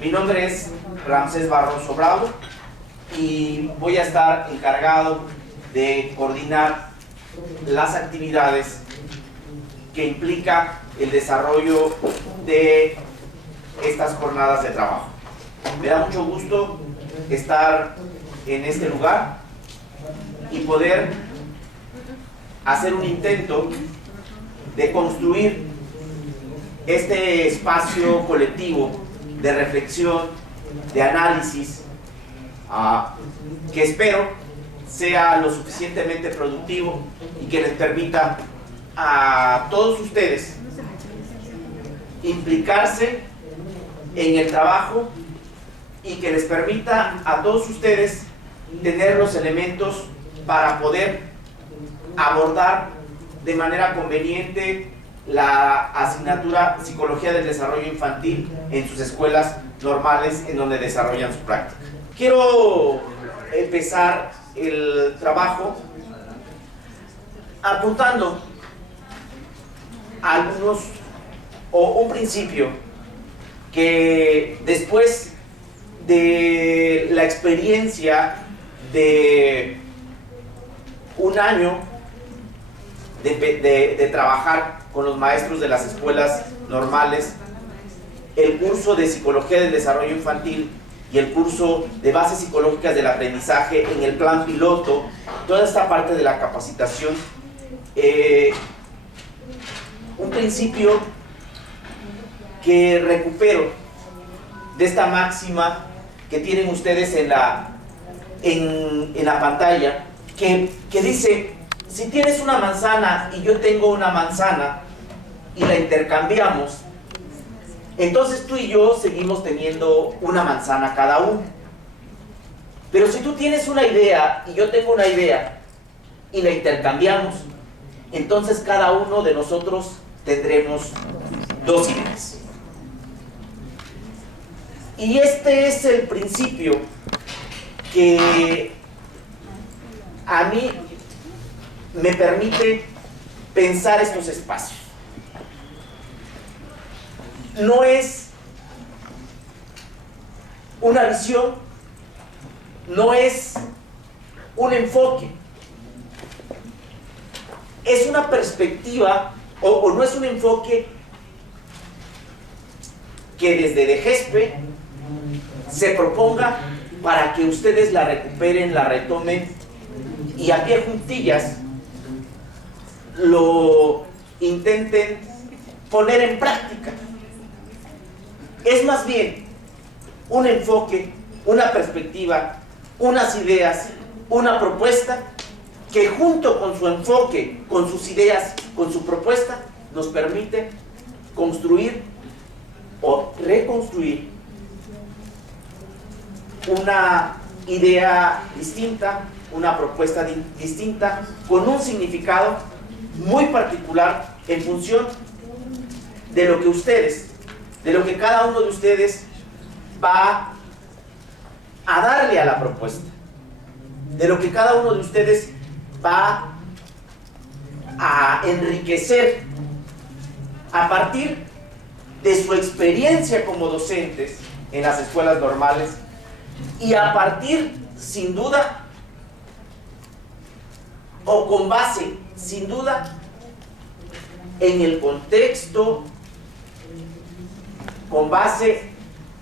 Mi nombre es Ramsés Barroso Bravo y voy a estar encargado de coordinar las actividades que implica el desarrollo de estas jornadas de trabajo. Me da mucho gusto estar en este lugar y poder hacer un intento de construir este espacio colectivo de reflexión, de análisis, que espero sea lo suficientemente productivo y que les permita a todos ustedes implicarse en el trabajo y que les permita a todos ustedes tener los elementos para poder abordar de manera conveniente la asignatura Psicología del Desarrollo Infantil en sus escuelas normales en donde desarrollan su práctica. Quiero empezar el trabajo apuntando algunos o un principio que después de la experiencia de un año de trabajar con los maestros de las escuelas normales, el curso de Psicología del Desarrollo Infantil y el curso de Bases Psicológicas del Aprendizaje en el plan piloto, toda esta parte de la capacitación, un principio que recupero de esta máxima que tienen ustedes en la pantalla, que dice: si tienes una manzana y yo tengo una manzana y la intercambiamos, entonces tú y yo seguimos teniendo una manzana cada uno. Pero si tú tienes una idea y yo tengo una idea y la intercambiamos, entonces cada uno de nosotros tendremos dos ideas. Y este es el principio que a mí me permite pensar estos espacios. No es una visión, no es un enfoque, es una perspectiva o no es un enfoque que desde DGESPE se proponga para que ustedes la recuperen, la retomen y a pie juntillas lo intenten poner en práctica. Es más bien un enfoque, una perspectiva, unas ideas, una propuesta que junto con su enfoque, con sus ideas, con su propuesta, nos permite construir o reconstruir una idea distinta, una propuesta distinta, con un significado muy particular en función de lo que ustedes, de lo que cada uno de ustedes va a darle a la propuesta, de lo que cada uno de ustedes va a enriquecer a partir de su experiencia como docentes en las escuelas normales y a partir, sin duda, o con base, sin duda, en el contexto, con base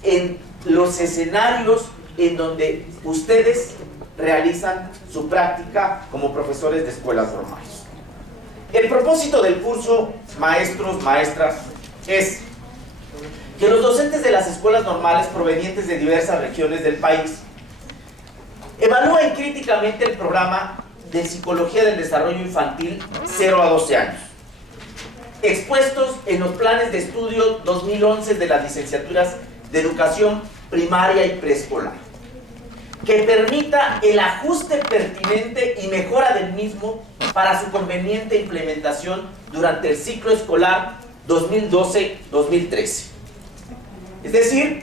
en los escenarios en donde ustedes realizan su práctica como profesores de escuelas normales. El propósito del curso, maestros, maestras, es que los docentes de las escuelas normales provenientes de diversas regiones del país evalúen críticamente el programa de Psicología del Desarrollo Infantil 0 a 12 años, expuestos en los planes de estudio 2011 de las licenciaturas de Educación Primaria y Preescolar, que permita el ajuste pertinente y mejora del mismo para su conveniente implementación durante el ciclo escolar 2012-2013. Es decir,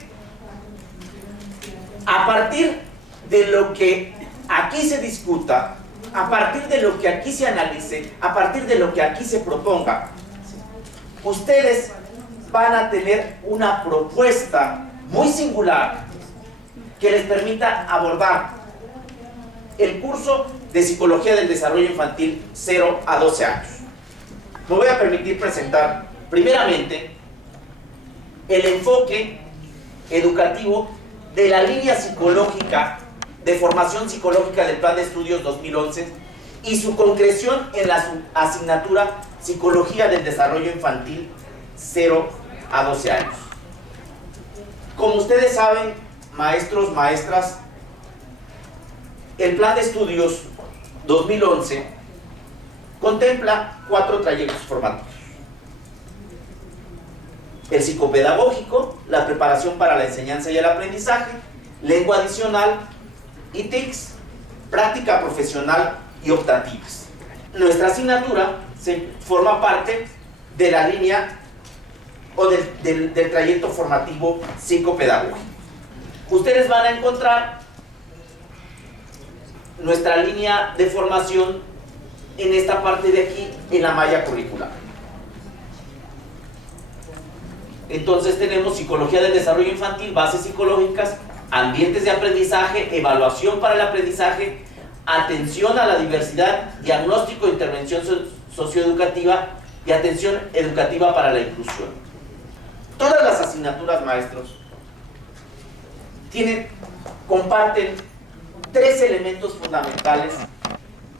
a partir de lo que aquí se discuta, a partir de lo que aquí se analice, a partir de lo que aquí se proponga, ustedes van a tener una propuesta muy singular que les permita abordar el curso de Psicología del Desarrollo Infantil 0 a 12 años. Me voy a permitir presentar primeramente el enfoque educativo de la línea psicológica de formación psicológica del Plan de Estudios 2011 y su concreción en la asignatura Psicología del Desarrollo Infantil 0 a 12 años. Como ustedes saben, maestros, maestras, el Plan de Estudios 2011 contempla 4 trayectos formativos: el psicopedagógico, la preparación para la enseñanza y el aprendizaje, lengua adicional y TICS, práctica profesional y optativas. Nuestra asignatura forma parte de la línea o del trayecto formativo psicopedagógico. Ustedes van a encontrar nuestra línea de formación en esta parte de aquí, en la malla curricular. Entonces tenemos Psicología del Desarrollo Infantil, bases psicológicas, ambientes de aprendizaje, evaluación para el aprendizaje, atención a la diversidad, diagnóstico e intervención socioeducativa y atención educativa para la inclusión. Todas las asignaturas, maestros, comparten 3 elementos fundamentales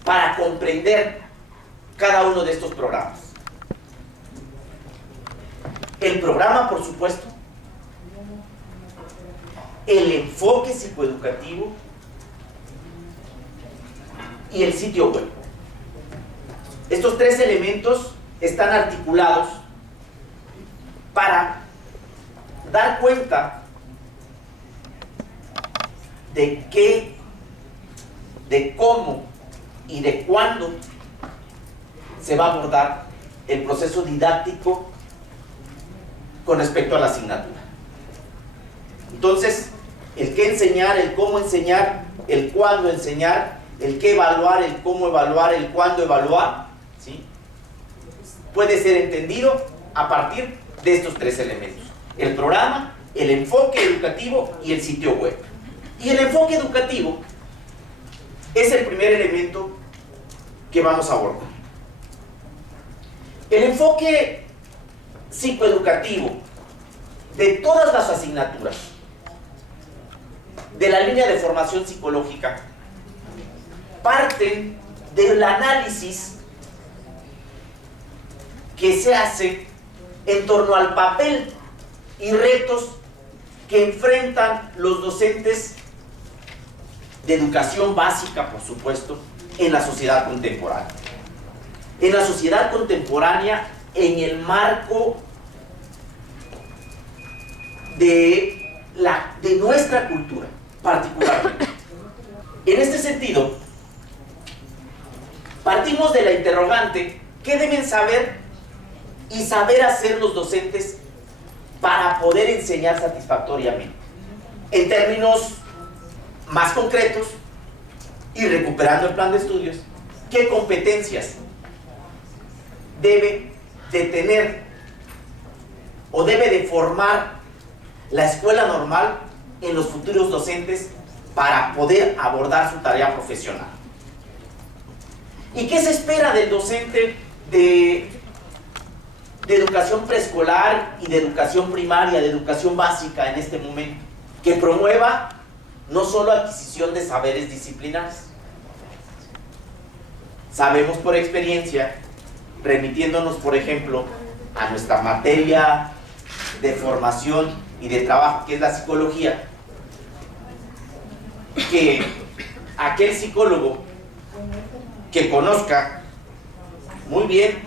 para comprender cada uno de estos programas. El programa, por supuesto, el enfoque psicoeducativo y el sitio web. Estos 3 elementos están articulados para dar cuenta de qué, de cómo y de cuándo se va a abordar el proceso didáctico con respecto a la asignatura. Entonces, el qué enseñar, el cómo enseñar, el cuándo enseñar, el qué evaluar, el cómo evaluar, el cuándo evaluar, ¿sí?, puede ser entendido a partir de estos 3 elementos: el programa, el enfoque educativo y el sitio web. Y el enfoque educativo es el primer elemento que vamos a abordar. El enfoque psicoeducativo de todas las asignaturas de la línea de formación psicológica parten del análisis que se hace en torno al papel y retos que enfrentan los docentes de educación básica, por supuesto, en la sociedad contemporánea. En la sociedad contemporánea, en el marco de nuestra cultura, particularmente. En este sentido, partimos de la interrogante: ¿qué deben saber y saber hacer los docentes para poder enseñar satisfactoriamente? En términos más concretos y recuperando el plan de estudios, ¿qué competencias debe de tener o debe de formar la escuela normal en los futuros docentes para poder abordar su tarea profesional? ¿Y qué se espera del docente de educación preescolar y de educación primaria, de educación básica en este momento? Que promueva no solo adquisición de saberes disciplinares. Sabemos por experiencia, remitiéndonos por ejemplo a nuestra materia de formación y de trabajo, que es la psicología, que aquel psicólogo que conozca muy bien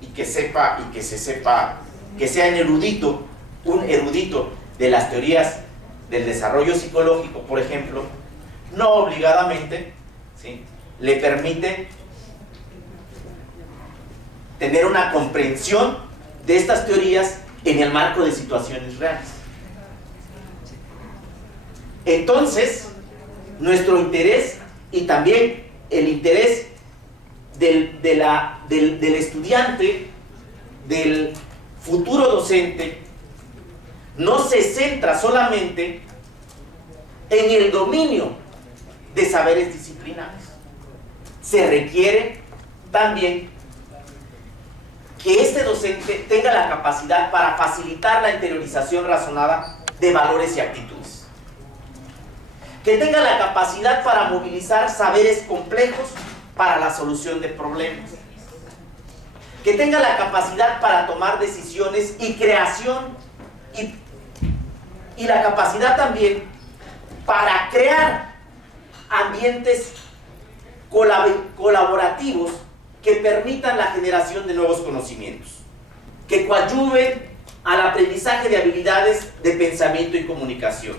y que sepa y que sea un erudito de las teorías del desarrollo psicológico, por ejemplo, no obligadamente, ¿sí?, le permite tener una comprensión de estas teorías en el marco de situaciones reales. Entonces, nuestro interés y también el interés del estudiante, del futuro docente, no se centra solamente en el dominio de saberes disciplinares. Se requiere también que este docente tenga la capacidad para facilitar la interiorización razonada de valores y actitudes. Que tenga la capacidad para movilizar saberes complejos para la solución de problemas. Que tenga la capacidad para tomar decisiones y creación y la capacidad también para crear ambientes colaborativos que permitan la generación de nuevos conocimientos, que coadyuven al aprendizaje de habilidades de pensamiento y comunicación,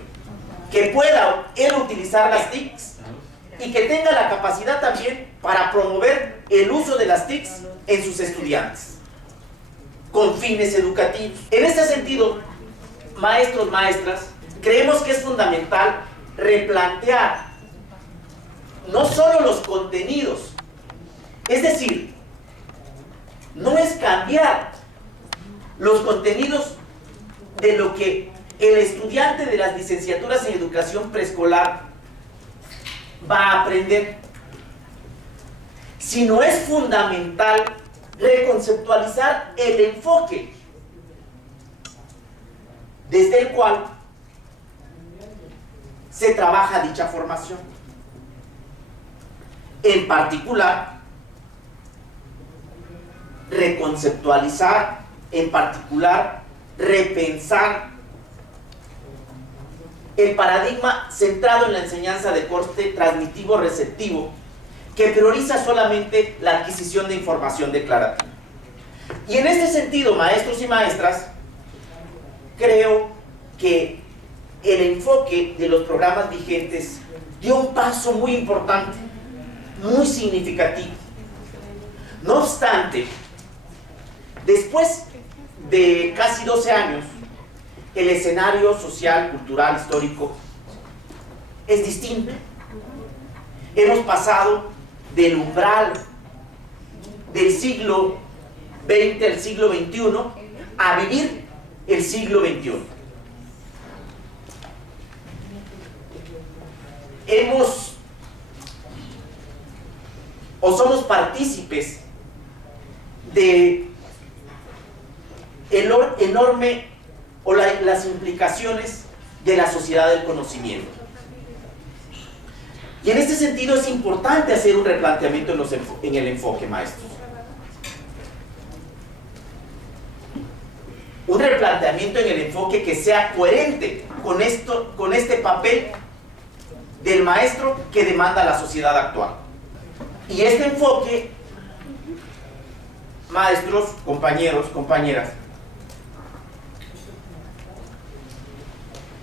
que pueda él utilizar las TICs y que tenga la capacidad también para promover el uso de las TICs en sus estudiantes, con fines educativos. En este sentido, maestros, maestras, creemos que es fundamental replantear no solo los contenidos, es decir, no es cambiar los contenidos de lo que el estudiante de las licenciaturas en educación preescolar va a aprender, sino es fundamental reconceptualizar el enfoque desde el cual se trabaja dicha formación. En particular, reconceptualizar, en particular, repensar el paradigma centrado en la enseñanza de corte transmitivo-receptivo, que prioriza solamente la adquisición de información declarativa. Y en este sentido, maestros y maestras, creo que el enfoque de los programas vigentes dio un paso muy importante, muy significativo. No obstante, después de casi 12 años, el escenario social, cultural, histórico es distinto. Hemos pasado del umbral del siglo XX al siglo XXI a vivir el siglo XXI. Somos partícipes de el enorme las implicaciones de la sociedad del conocimiento. Y en este sentido es importante hacer un replanteamiento en el enfoque, maestros. Un replanteamiento en el enfoque que sea coherente con este papel del maestro que demanda la sociedad actual. Y este enfoque, maestros, compañeros, compañeras,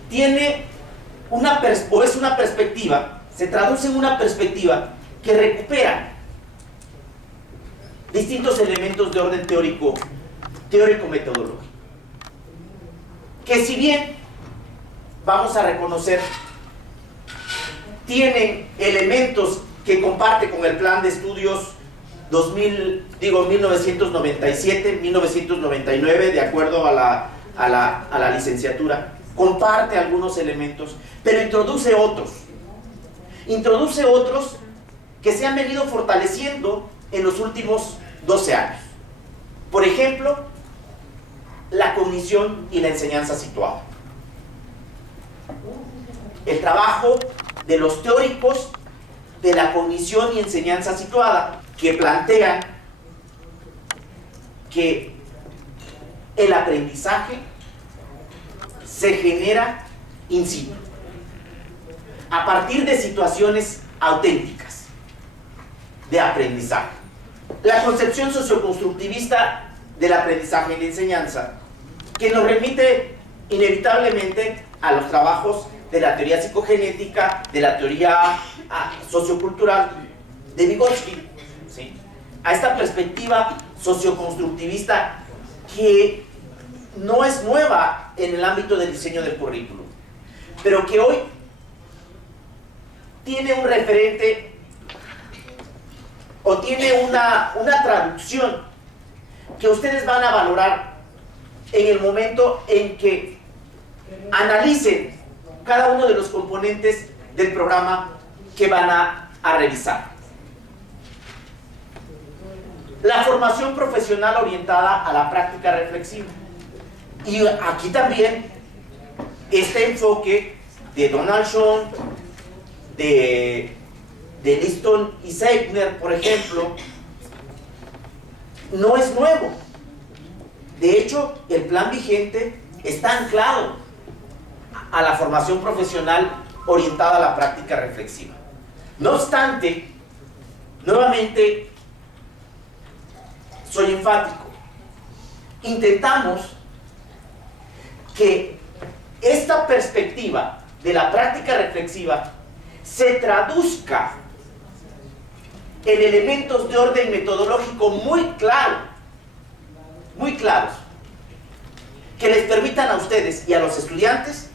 tiene es una perspectiva, se traduce en una perspectiva que recupera distintos elementos de orden teórico-metodológico, que si bien vamos a reconocer tienen elementos que comparte con el plan de estudios 1997-1999, de acuerdo a la licenciatura, comparte algunos elementos, pero introduce otros que se han venido fortaleciendo en los últimos 12 años. Por ejemplo, la cognición y la enseñanza situada. El trabajo de los teóricos de la cognición y enseñanza situada, que plantean que el aprendizaje se genera in situ, a partir de situaciones auténticas de aprendizaje. La concepción socioconstructivista del aprendizaje y la enseñanza, que nos remite inevitablemente a los trabajos de la teoría psicogenética, de la teoría sociocultural de Vygotsky, ¿sí? A esta perspectiva socioconstructivista que no es nueva en el ámbito del diseño del currículum, pero que hoy tiene un referente o tiene una traducción que ustedes van a valorar en el momento en que analicen cada uno de los componentes del programa que van a revisar. La formación profesional orientada a la práctica reflexiva. Y aquí también este enfoque de Donald Schoen, de Liston y Seigner, por ejemplo, no es nuevo. De hecho, el plan vigente está anclado a la formación profesional orientada a la práctica reflexiva. No obstante, nuevamente soy enfático. Intentamos que esta perspectiva de la práctica reflexiva se traduzca en elementos de orden metodológico muy claros, que les permitan a ustedes y a los estudiantes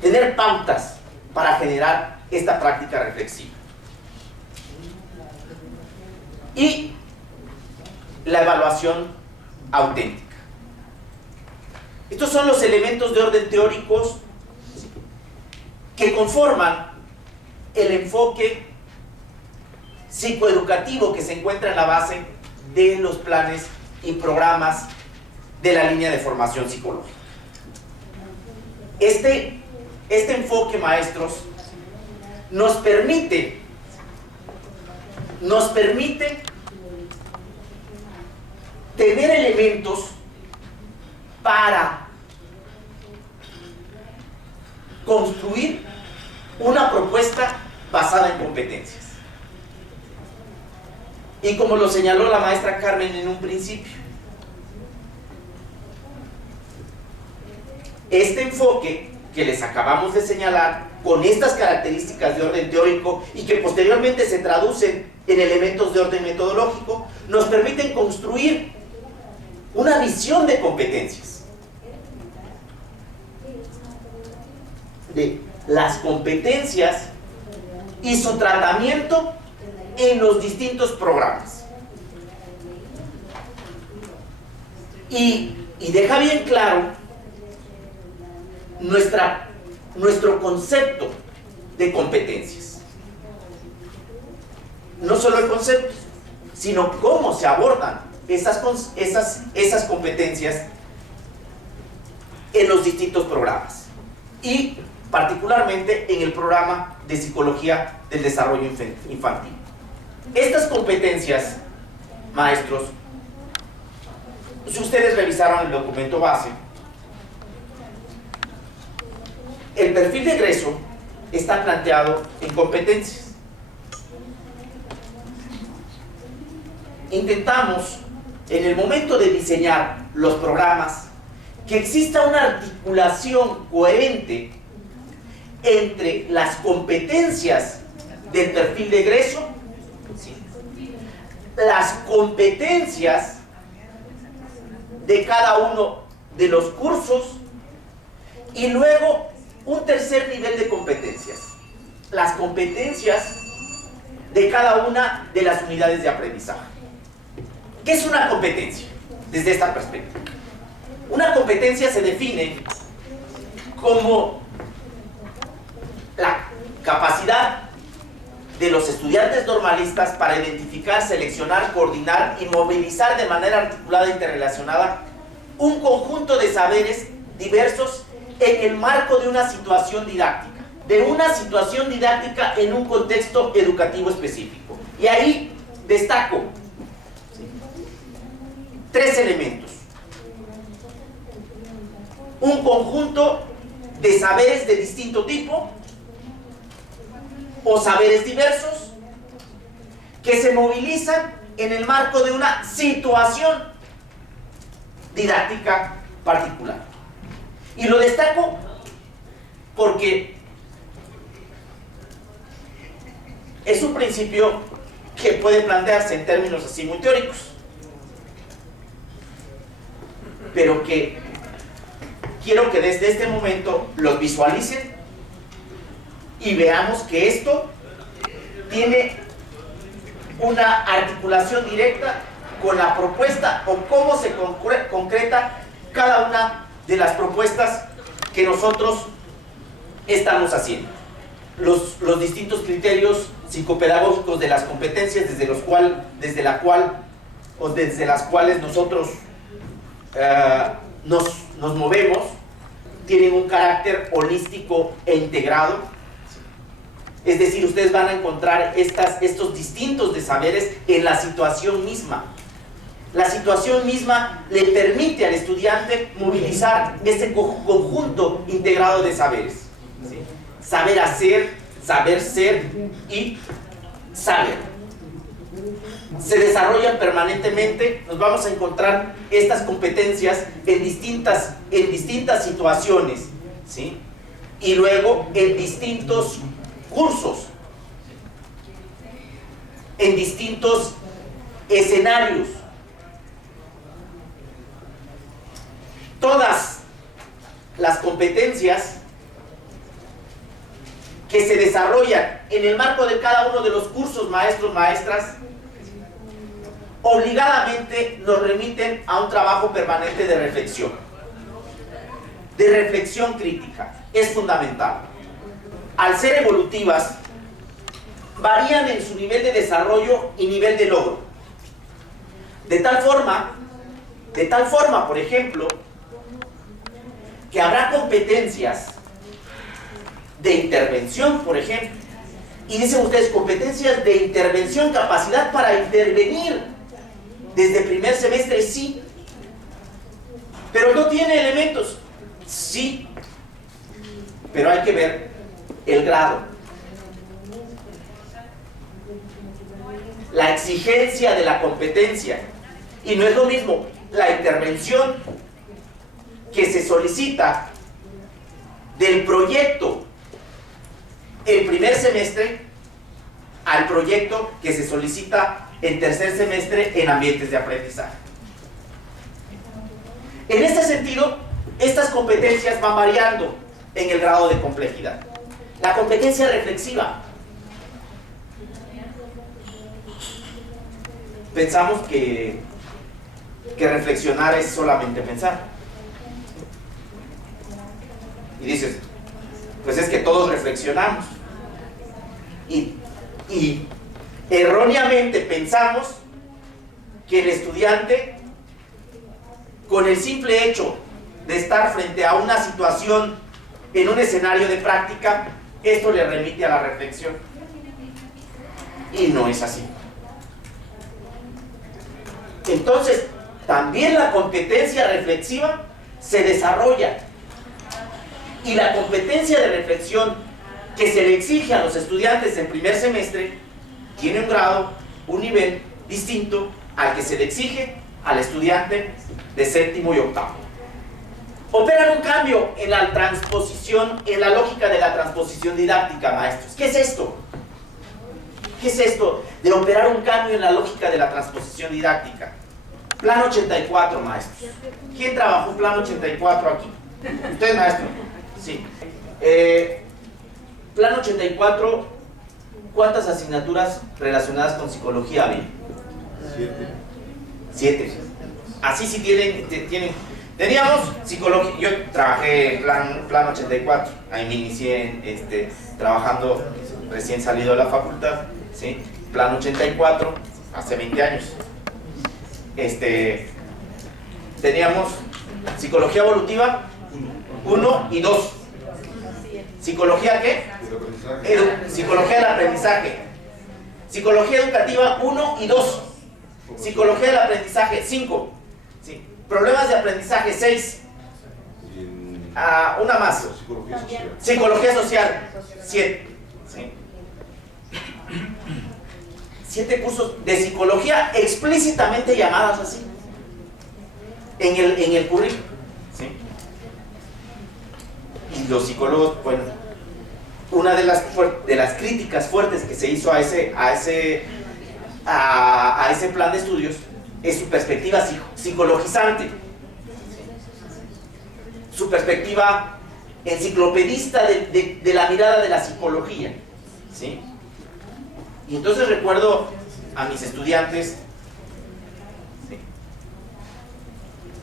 tener pautas para generar esta práctica reflexiva. Y la evaluación auténtica. Estos son los elementos de orden teóricos que conforman el enfoque psicoeducativo que se encuentra en la base de los planes y programas de la línea de formación psicológica. Este enfoque, maestros, nos permite tener elementos para construir una propuesta basada en competencias. Y como lo señaló la maestra Carmen en un principio, este enfoque que les acabamos de señalar, con estas características de orden teórico y que posteriormente se traducen en elementos de orden metodológico, nos permiten construir una visión de competencias. De las competencias y su tratamiento en los distintos programas. Y deja bien claro nuestro concepto de competencias. No solo el concepto, sino cómo se abordan esas competencias en los distintos programas. Y particularmente en el programa de Psicología del Desarrollo Infantil. Estas competencias, maestros, si ustedes revisaron el documento base, el perfil de egreso está planteado en competencias. Intentamos, en el momento de diseñar los programas, que exista una articulación coherente entre las competencias del perfil de egreso, ¿sí?, las competencias de cada uno de los cursos y luego un tercer nivel de competencias, las competencias de cada una de las unidades de aprendizaje. ¿Qué es una competencia desde esta perspectiva? Una competencia se define como la capacidad de los estudiantes normalistas para identificar, seleccionar, coordinar y movilizar de manera articulada e interrelacionada un conjunto de saberes diversos en el marco de una situación didáctica, en un contexto educativo específico. Y ahí destaco tres elementos: un conjunto de saberes de distinto tipo o saberes diversos que se movilizan en el marco de una situación didáctica particular. Y lo destaco porque es un principio que puede plantearse en términos así muy teóricos, pero que quiero que desde este momento los visualicen y veamos que esto tiene una articulación directa con la propuesta o cómo se concreta cada una de las propuestas que nosotros estamos haciendo. Los distintos criterios psicopedagógicos de las competencias desde las cuales nosotros nos movemos tienen un carácter holístico e integrado. Es decir, ustedes van a encontrar estos distintos de saberes en la situación misma. La situación misma le permite al estudiante movilizar este conjunto integrado de saberes, ¿sí? Saber hacer, saber ser y saber. Se desarrollan permanentemente, nos vamos a encontrar estas competencias en distintas situaciones, ¿sí? Y luego en distintos cursos, en distintos escenarios. Todas las competencias que se desarrollan en el marco de cada uno de los cursos maestros, maestras, obligadamente nos remiten a un trabajo permanente de reflexión crítica. Es fundamental. Al ser evolutivas, varían en su nivel de desarrollo y nivel de logro. De tal forma, por ejemplo, que habrá competencias de intervención, por ejemplo, y dicen ustedes competencias de intervención, capacidad para intervenir desde primer semestre, sí, pero no tiene elementos, sí, pero hay que ver el grado, la exigencia de la competencia, y no es lo mismo la intervención que se solicita del proyecto en primer semestre al proyecto que se solicita en tercer semestre en ambientes de aprendizaje. En este sentido, estas competencias van variando en el grado de complejidad. La competencia reflexiva. Pensamos que reflexionar es solamente pensar. Y dices, pues es que todos reflexionamos. Y erróneamente pensamos que el estudiante, con el simple hecho de estar frente a una situación en un escenario de práctica, esto le remite a la reflexión. Y no es así. Entonces, también la competencia reflexiva se desarrolla. Y la competencia de reflexión que se le exige a los estudiantes en primer semestre tiene un grado, un nivel distinto al que se le exige al estudiante de séptimo y octavo. Operan un cambio en la transposición, en la lógica de la transposición didáctica, maestros. ¿Qué es esto? ¿Qué es esto de operar un cambio en la lógica de la transposición didáctica? Plan 84, maestros. ¿Quién trabajó Plan 84 aquí? ¿Usted, maestro? Sí. Plan 84, ¿cuántas asignaturas relacionadas con psicología había? 7. Así sí tienen. Teníamos psicología. Yo trabajé en plan 84. Ahí me inicié trabajando recién salido de la facultad. ¿Sí? Plan 84, hace 20 años. Teníamos psicología evolutiva 1 y 2. ¿Psicología qué? Psicología del aprendizaje. Psicología educativa 1 y 2. Psicología del aprendizaje 5. ¿Sí? Problemas de aprendizaje 6. Una más. Psicología social 7. ¿Sí? 7 cursos de psicología explícitamente llamadas así en el currículum. ¿Sí? Y los psicólogos, bueno, una de las críticas fuertes que se hizo a ese plan de estudios es su perspectiva psicologizante, su perspectiva enciclopedista de la mirada de la psicología, ¿sí? Y entonces recuerdo a mis estudiantes, ¿sí?,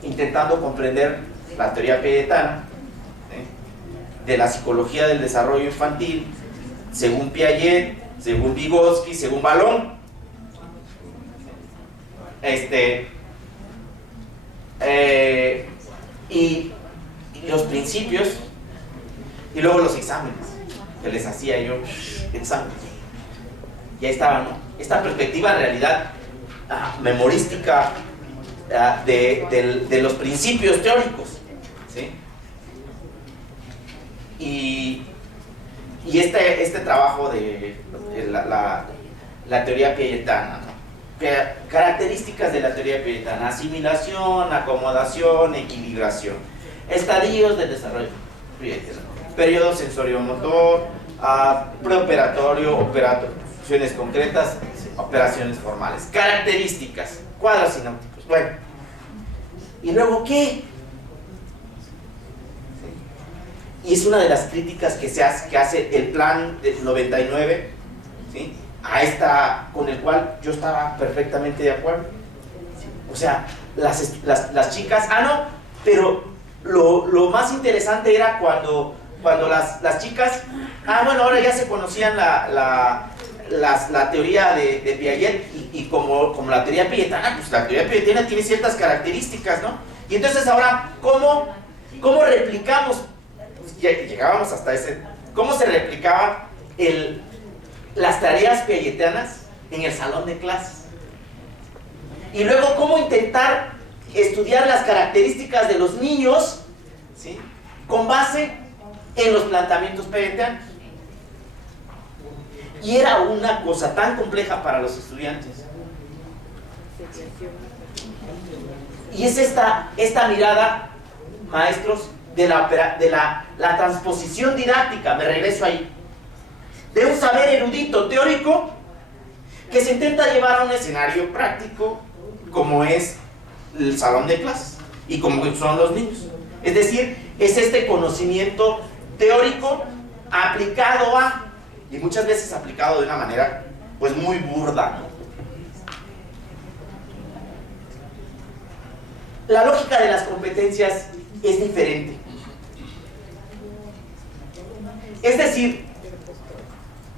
intentando comprender la teoría piagetana, de la psicología del desarrollo infantil, según Piaget, según Vygotsky, según Vallon. Y los principios, y luego los exámenes que les hacía yo, exámenes. Y ahí estaba, ¿no? Esta perspectiva en realidad memorística de los principios teóricos, ¿sí? Y este trabajo de la teoría piagetana, ¿no? Características de la teoría piagetana: asimilación, acomodación, equilibración, estadios del desarrollo piagetano, periodo sensorio-motor, preoperatorio, operaciones concretas, operaciones formales, características, cuadros sinópticos. Bueno, ¿y luego qué? Y es una de las críticas que hace el plan del 99, ¿sí? Con el cual yo estaba perfectamente de acuerdo. O sea, las chicas, pero lo más interesante era cuando las chicas, bueno, ahora ya se conocían la teoría de Piaget, y como la teoría piagetana, pues la teoría piagetana tiene ciertas características, ¿no? Y entonces ahora, ¿cómo replicamos? Pues llegábamos hasta ¿cómo se replicaba las tareas piagetanas en el salón de clases? Y luego, ¿cómo intentar estudiar las características de los niños, ¿sí?, con base en los planteamientos piagetanos? Y era una cosa tan compleja para los estudiantes. Y es esta mirada, maestros, de la transposición didáctica, me regreso ahí, de un saber erudito teórico que se intenta llevar a un escenario práctico, como es el salón de clases y como son los niños. Es decir, es este conocimiento teórico aplicado y muchas veces aplicado de una manera pues muy burda, ¿no? La lógica de las competencias es diferente. Es decir,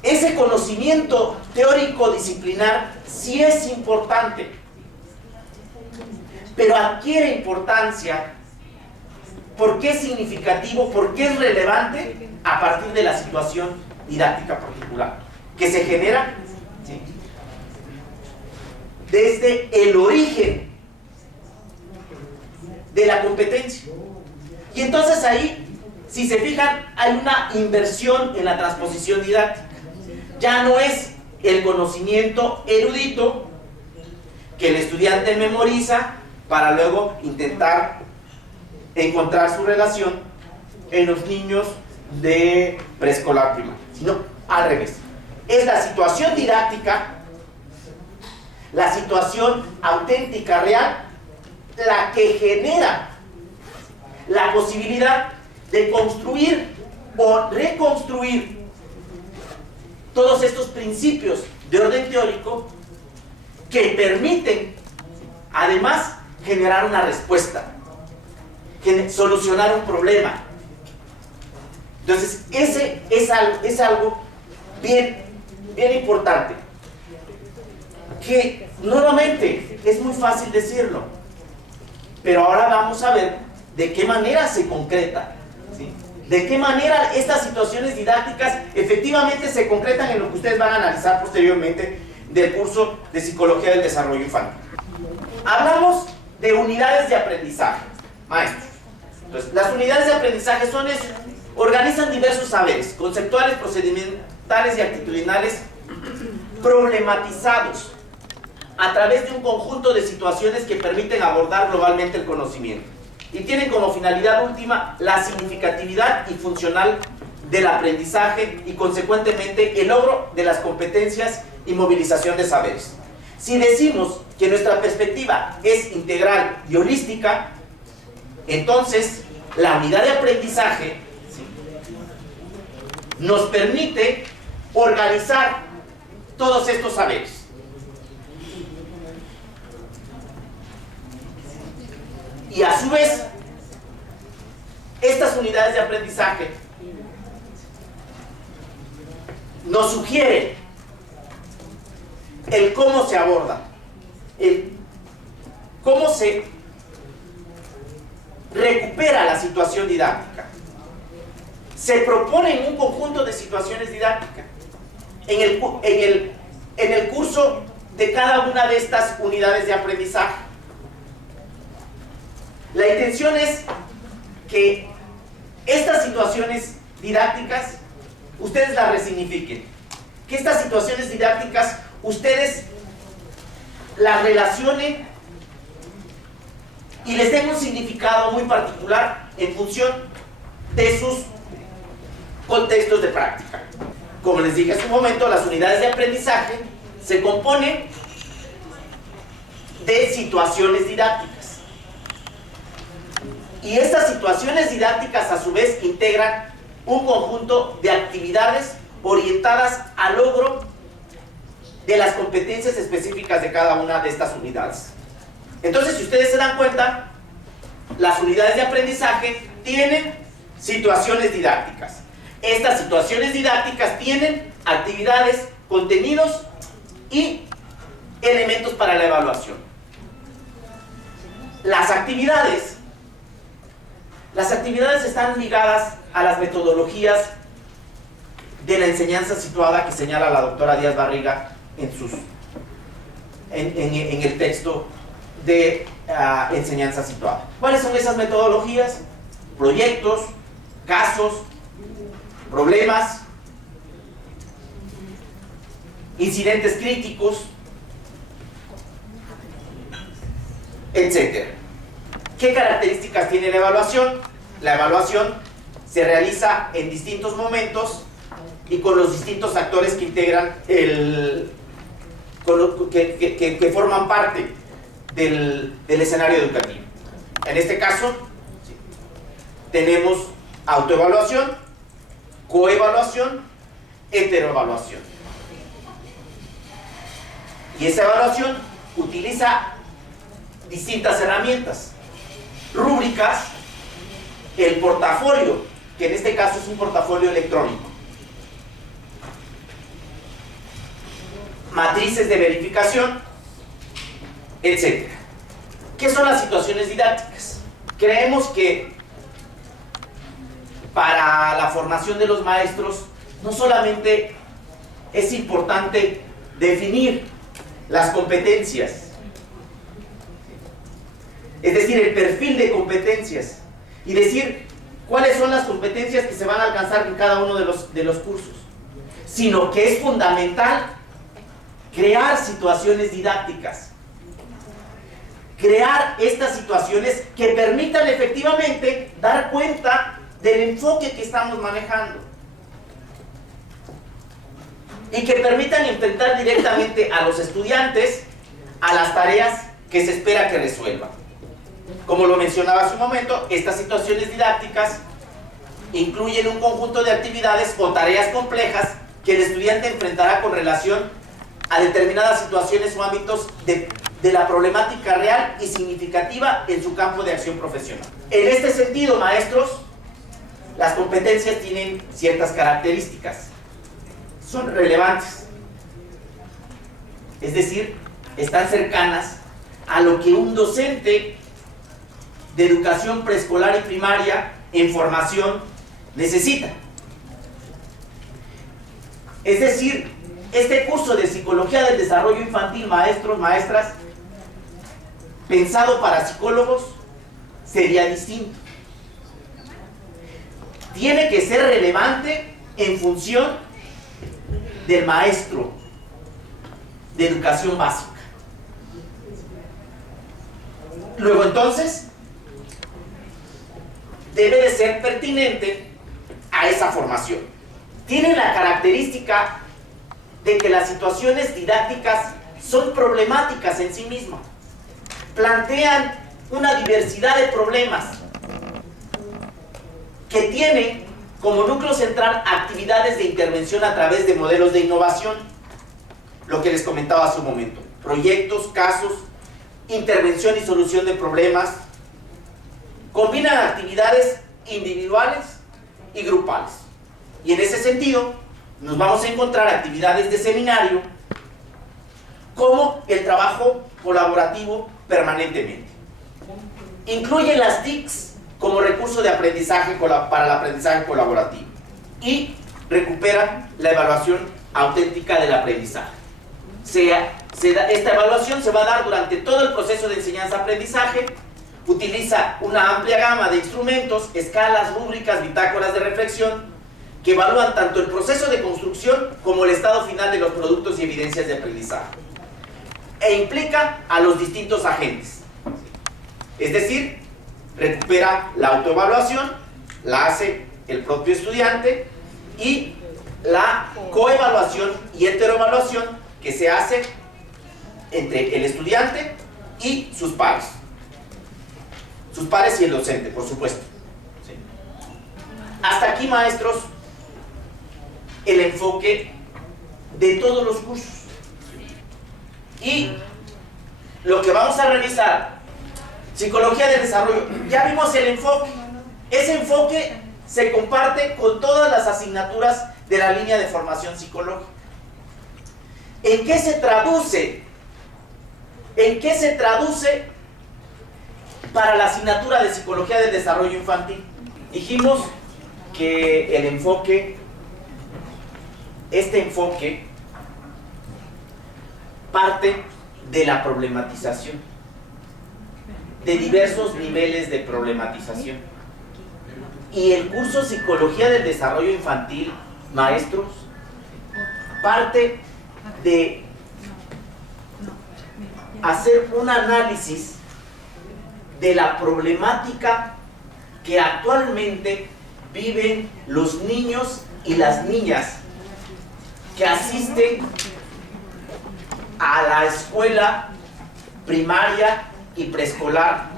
ese conocimiento teórico disciplinar sí es importante, pero adquiere importancia porque es significativo, porque es relevante a partir de la situación didáctica particular que se genera, ¿sí?, desde el origen de la competencia. Y entonces ahí, si se fijan, hay una inversión en la transposición didáctica. Ya no es el conocimiento erudito que el estudiante memoriza para luego intentar encontrar su relación en los niños de preescolar primaria, sino al revés. Es la situación didáctica, la situación auténtica, real, la que genera la posibilidad de construir o reconstruir todos estos principios de orden teórico que permiten, además, generar una respuesta, solucionar un problema. Entonces, ese es algo bien importante, que nuevamente es muy fácil decirlo, pero ahora vamos a ver de qué manera se concreta, ¿sí? De qué manera estas situaciones didácticas efectivamente se concretan en lo que ustedes van a analizar posteriormente del curso de Psicología del Desarrollo Infantil. Hablamos de unidades de aprendizaje, maestros. Entonces, las unidades de aprendizaje organizan diversos saberes conceptuales, procedimentales y actitudinales problematizados a través de un conjunto de situaciones que permiten abordar globalmente el conocimiento y tienen como finalidad última la significatividad y funcional del aprendizaje y consecuentemente el logro de las competencias y movilización de saberes. Si decimos que nuestra perspectiva es integral y holística, entonces la unidad de aprendizaje, ¿sí?, nos permite organizar todos estos saberes. Y a su vez Estas unidades de aprendizaje nos sugieren el cómo se aborda, el cómo se recupera la situación didáctica. Se proponen un conjunto de situaciones didácticas en el curso de cada una de estas unidades de aprendizaje. La intención es que estas situaciones didácticas ustedes las resignifiquen, que estas situaciones didácticas ustedes las relacionen y les den un significado muy particular en función de sus contextos de práctica. Como les dije hace un momento, las unidades de aprendizaje se componen de situaciones didácticas. Y estas situaciones didácticas a su vez integran un conjunto de actividades orientadas al logro de las competencias específicas de cada una de estas unidades. Entonces, si ustedes se dan cuenta, las unidades de aprendizaje tienen situaciones didácticas. Estas situaciones didácticas tienen actividades, contenidos y elementos para la evaluación. Las actividades están ligadas a las metodologías de la enseñanza situada que señala la doctora Díaz Barriga en el texto de enseñanza situada. ¿Cuáles son esas metodologías? Proyectos, casos, problemas, incidentes críticos, etc. ¿Qué características tiene la evaluación? La evaluación se realiza en distintos momentos y con los distintos actores que integran que forman parte del escenario educativo. En este caso, tenemos autoevaluación, coevaluación, heteroevaluación. Y esa evaluación utiliza distintas herramientas, rúbricas, el portafolio, que en este caso es un portafolio electrónico, matrices de verificación, etc. ¿Qué son las situaciones didácticas? Creemos que para la formación de los maestros no solamente es importante definir las competencias, es decir, el perfil de competencias, y decir cuáles son las competencias que se van a alcanzar en cada uno de los cursos, sino que es fundamental crear situaciones didácticas, crear estas situaciones que permitan efectivamente dar cuenta del enfoque que estamos manejando y que permitan enfrentar directamente a los estudiantes a las tareas que se espera que resuelvan. Como lo mencionaba hace un momento, estas situaciones didácticas incluyen un conjunto de actividades o tareas complejas que el estudiante enfrentará con relación a determinadas situaciones o ámbitos de la problemática real y significativa en su campo de acción profesional. En este sentido, maestros, las competencias tienen ciertas características, son relevantes, es decir, están cercanas a lo que un docente de educación preescolar y primaria en formación necesita. Es decir, este curso de Psicología del Desarrollo Infantil, maestros, maestras, pensado para psicólogos, sería distinto. Tiene que ser relevante en función del maestro de educación básica. Luego entonces, debe de ser pertinente a esa formación. Tiene la característica de que las situaciones didácticas son problemáticas en sí mismas. Plantean una diversidad de problemas que tienen como núcleo central actividades de intervención a través de modelos de innovación, lo que les comentaba hace un momento, proyectos, casos, intervención y solución de problemas, combinan actividades individuales y grupales. Y en ese sentido, nos vamos a encontrar actividades de seminario como el trabajo colaborativo permanentemente. Incluye las TICs como recurso de aprendizaje para el aprendizaje colaborativo y recupera la evaluación auténtica del aprendizaje. Esta evaluación se va a dar durante todo el proceso de enseñanza-aprendizaje. Utiliza una amplia gama de instrumentos, escalas, rúbricas, bitácoras de reflexión, que evalúan tanto el proceso de construcción como el estado final de los productos y evidencias de aprendizaje. E implica a los distintos agentes. Es decir, recupera la autoevaluación, la hace el propio estudiante, y la coevaluación y heteroevaluación que se hace entre el estudiante y sus pares. Sus pares y el docente, por supuesto. ¿Sí? Hasta aquí, maestros, el enfoque de todos los cursos. Y lo que vamos a revisar, psicología del desarrollo, ya vimos el enfoque. Ese enfoque se comparte con todas las asignaturas de la línea de formación psicológica. ¿En qué se traduce? ¿En qué se traduce para la asignatura de psicología del desarrollo infantil? Dijimos que el enfoque, este enfoque, parte de la problematización, de diversos niveles de problematización. Y el curso Psicología del Desarrollo Infantil, maestros, parte de hacer un análisis de la problemática que actualmente viven los niños y las niñas que asisten a la escuela primaria y preescolar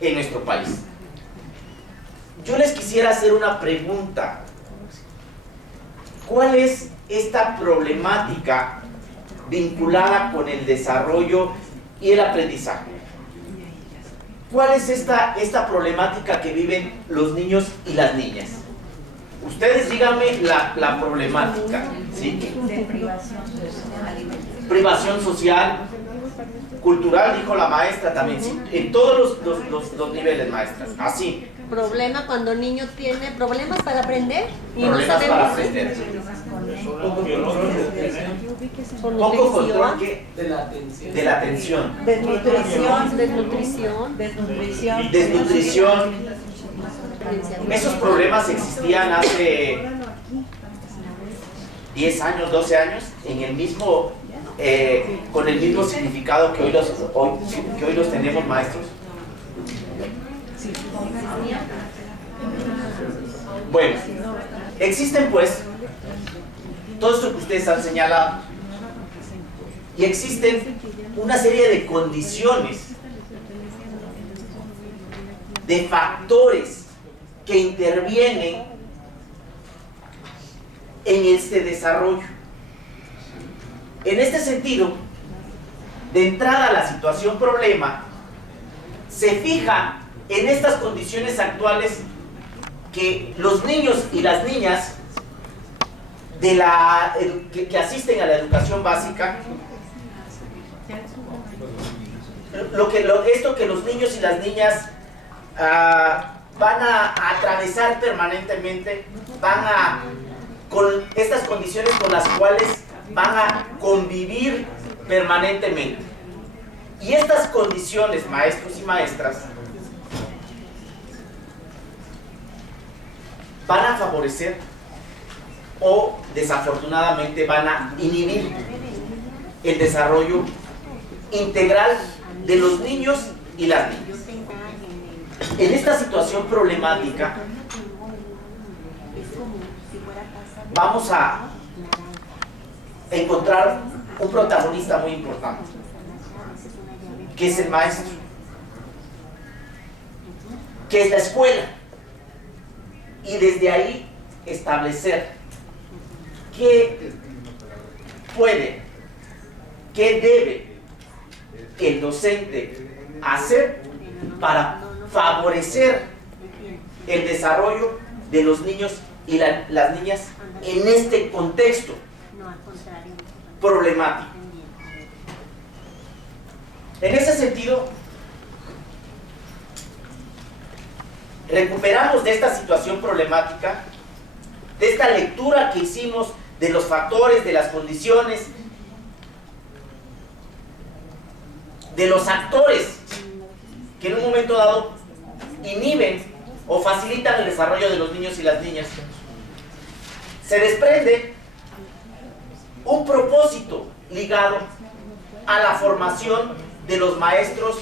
en nuestro país. Yo les quisiera hacer una pregunta. ¿Cuál es esta problemática vinculada con el desarrollo y el aprendizaje? ¿Cuál es esta problemática que viven los niños y las niñas? Ustedes díganme la problemática. ¿Sí? De privación social. Privación social, cultural, dijo la maestra también, ¿sí? En todos los niveles, maestras, así. Problema cuando el niño tiene problemas para aprender y Problemas no sabemos para aprender. Poco control de la atención. Desnutrición. Esos problemas existían hace 10 años, 12 años, en el mismo, con el mismo significado que hoy los tenemos, maestros. Bueno, existen pues todo esto que ustedes han señalado, y existen una serie de condiciones, de factores que intervienen en este desarrollo. En este sentido, de entrada a la situación problema, se fija en estas condiciones actuales que los niños y las niñas que asisten a la educación básica, esto que los niños y las niñas van a atravesar permanentemente, con estas condiciones con las cuales van a convivir permanentemente. Y estas condiciones, maestros y maestras, van a favorecer o desafortunadamente van a inhibir el desarrollo integral de los niños y las niñas. En esta situación problemática vamos a encontrar un protagonista muy importante, que es el maestro, que es la escuela, y desde ahí establecer qué puede, qué debe el docente hacer para favorecer el desarrollo de los niños y las niñas en este contexto problemático. En ese sentido, recuperamos de esta situación problemática, de esta lectura que hicimos de los factores, de las condiciones, de los actores que en un momento dado inhiben o facilitan el desarrollo de los niños y las niñas. Se desprende un propósito ligado a la formación de los maestros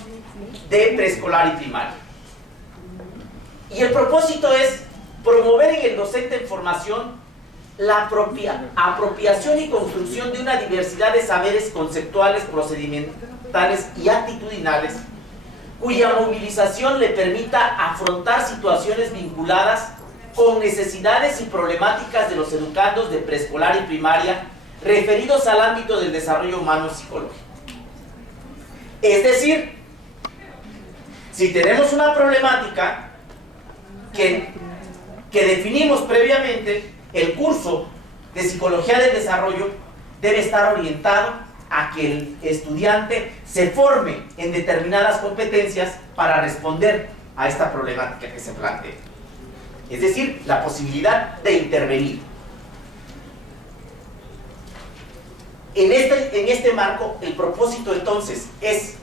de preescolar y primaria. Y el propósito es promover en el docente en formación la apropiación y construcción de una diversidad de saberes conceptuales, procedimentales y actitudinales, cuya movilización le permita afrontar situaciones vinculadas con necesidades y problemáticas de los educandos de preescolar y primaria referidos al ámbito del desarrollo humano y psicológico. Es decir, si tenemos una problemática que definimos previamente, el curso de Psicología del Desarrollo debe estar orientado a que el estudiante se forme en determinadas competencias para responder a esta problemática que se plantea. Es decir, la posibilidad de intervenir. En este marco, el propósito entonces es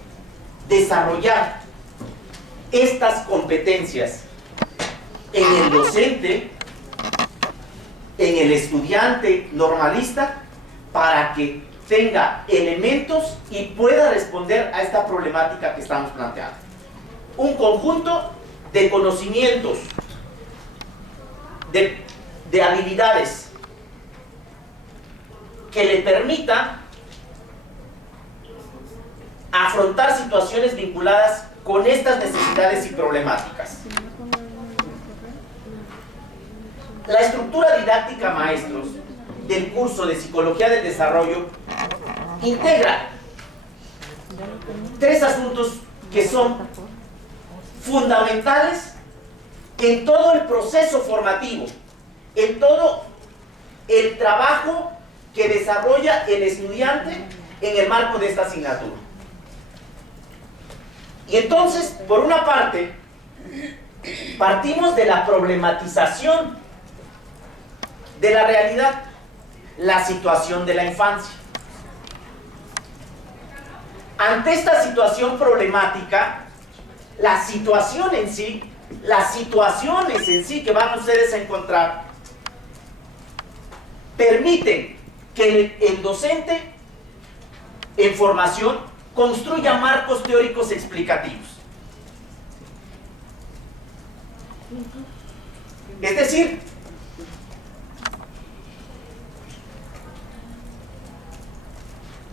desarrollar estas competencias en el docente, en el estudiante normalista, para que tenga elementos y pueda responder a esta problemática que estamos planteando. Un conjunto de conocimientos, de habilidades que le permita afrontar situaciones vinculadas con estas necesidades y problemáticas. La estructura didáctica, maestros, del curso de Psicología del Desarrollo integra 3 asuntos que son fundamentales en todo el proceso formativo, en todo el trabajo que desarrolla el estudiante en el marco de esta asignatura. Y entonces, por una parte, partimos de la problematización de la realidad, la situación de la infancia. Ante esta situación problemática, la situación en sí, las situaciones en sí que van ustedes a encontrar, permiten que el docente en formación construya marcos teóricos explicativos. Es decir,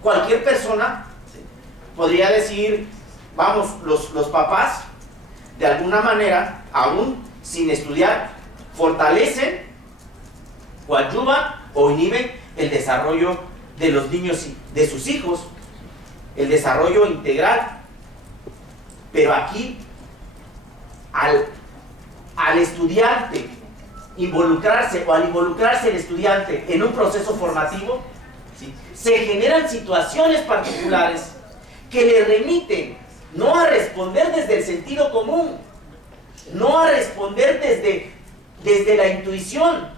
cualquier persona podría decir, vamos, los papás, de alguna manera, aún sin estudiar, fortalecen, o ayudan, o inhiben el desarrollo de los niños y de sus hijos, el desarrollo integral. Pero aquí, al estudiante involucrarse, o al involucrarse el estudiante en un proceso formativo, ¿sí?, se generan situaciones particulares que le remiten no a responder desde el sentido común, no a responder desde la intuición,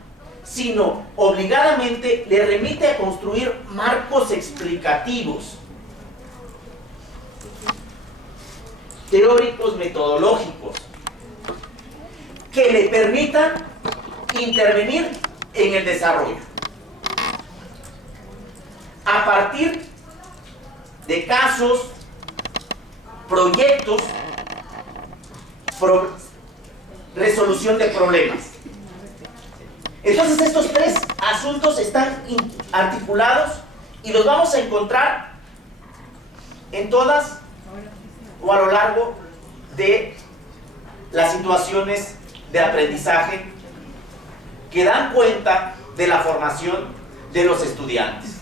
sino obligadamente le remite a construir marcos explicativos, teóricos, metodológicos, que le permitan intervenir en el desarrollo a partir de casos, proyectos, resolución de problemas. Entonces estos 3 asuntos están articulados y los vamos a encontrar en todas o a lo largo de las situaciones de aprendizaje que dan cuenta de la formación de los estudiantes.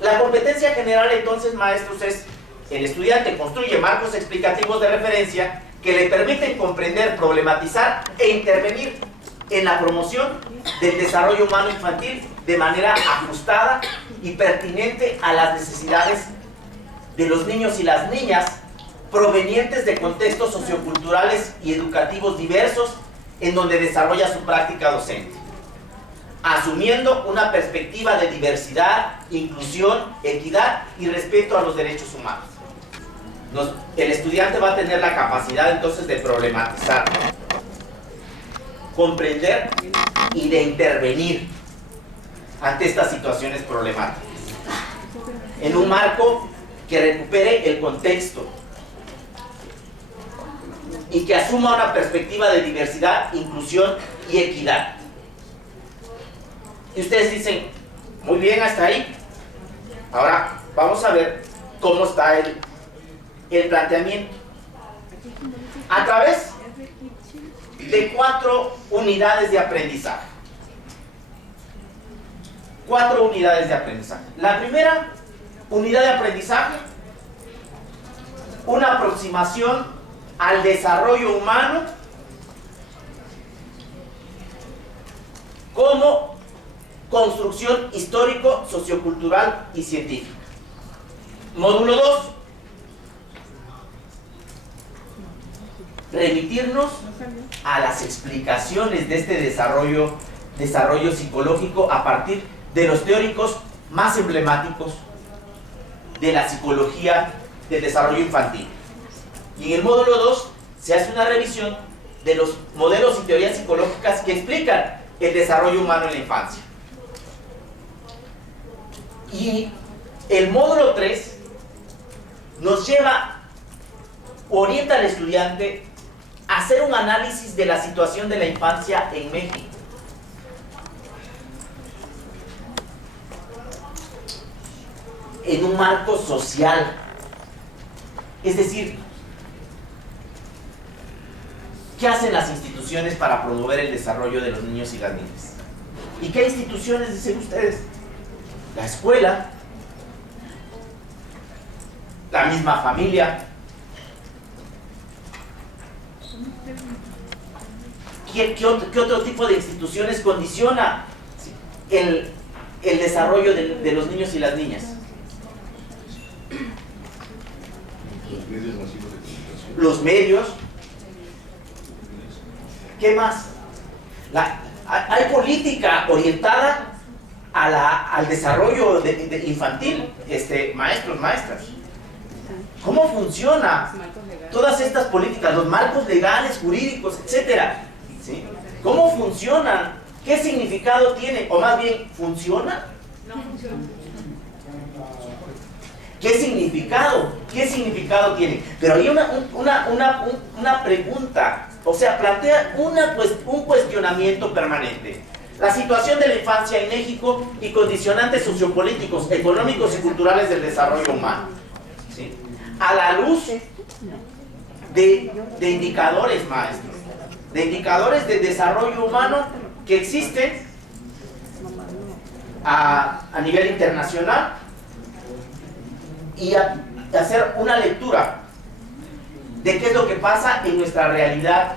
La competencia general entonces, maestros, es: el estudiante construye marcos explicativos de referencia que le permiten comprender, problematizar e intervenir en la promoción del desarrollo humano infantil de manera ajustada y pertinente a las necesidades de los niños y las niñas provenientes de contextos socioculturales y educativos diversos en donde desarrolla su práctica docente, asumiendo una perspectiva de diversidad, inclusión, equidad y respeto a los derechos humanos. El estudiante va a tener la capacidad entonces de problematizar, comprender y de intervenir ante estas situaciones problemáticas en un marco que recupere el contexto y que asuma una perspectiva de diversidad, inclusión y equidad. Y ustedes dicen, muy bien hasta ahí. Ahora vamos a ver cómo está el planteamiento. A través de 4 unidades de aprendizaje. 4 unidades de aprendizaje. La primera unidad de aprendizaje, una aproximación al desarrollo humano como construcción histórico, sociocultural y científica. Módulo 2, remitirnos a las explicaciones de este desarrollo psicológico a partir de los teóricos más emblemáticos de la psicología del desarrollo infantil. Y en el módulo 2 se hace una revisión de los modelos y teorías psicológicas que explican el desarrollo humano en la infancia. Y el módulo 3 nos orienta al estudiante a hacer un análisis de la situación de la infancia en México. En un marco social. Es decir, ¿qué hacen las instituciones para promover el desarrollo de los niños y las niñas? ¿Y qué instituciones dicen ustedes? La escuela, la misma familia. ¿Qué otro tipo de instituciones condiciona el desarrollo de los niños y las niñas? Los medios masivos de comunicación. Los medios. ¿Qué más? Hay política orientada al desarrollo infantil, maestros, maestras. ¿Cómo funciona todas estas políticas, los marcos legales, jurídicos, etcétera? ¿Sí? ¿Cómo funcionan? ¿Qué significado tiene? O más bien, ¿funciona? No funciona. ¿Qué significado? ¿Qué significado tiene? Pero hay una pregunta, o sea, plantea un cuestionamiento permanente. La situación de la infancia en México y condicionantes sociopolíticos, económicos y culturales del desarrollo humano. ¿Sí? A la luz de indicadores, maestros, de indicadores de desarrollo humano que existen a nivel internacional, y hacer una lectura de qué es lo que pasa en nuestra realidad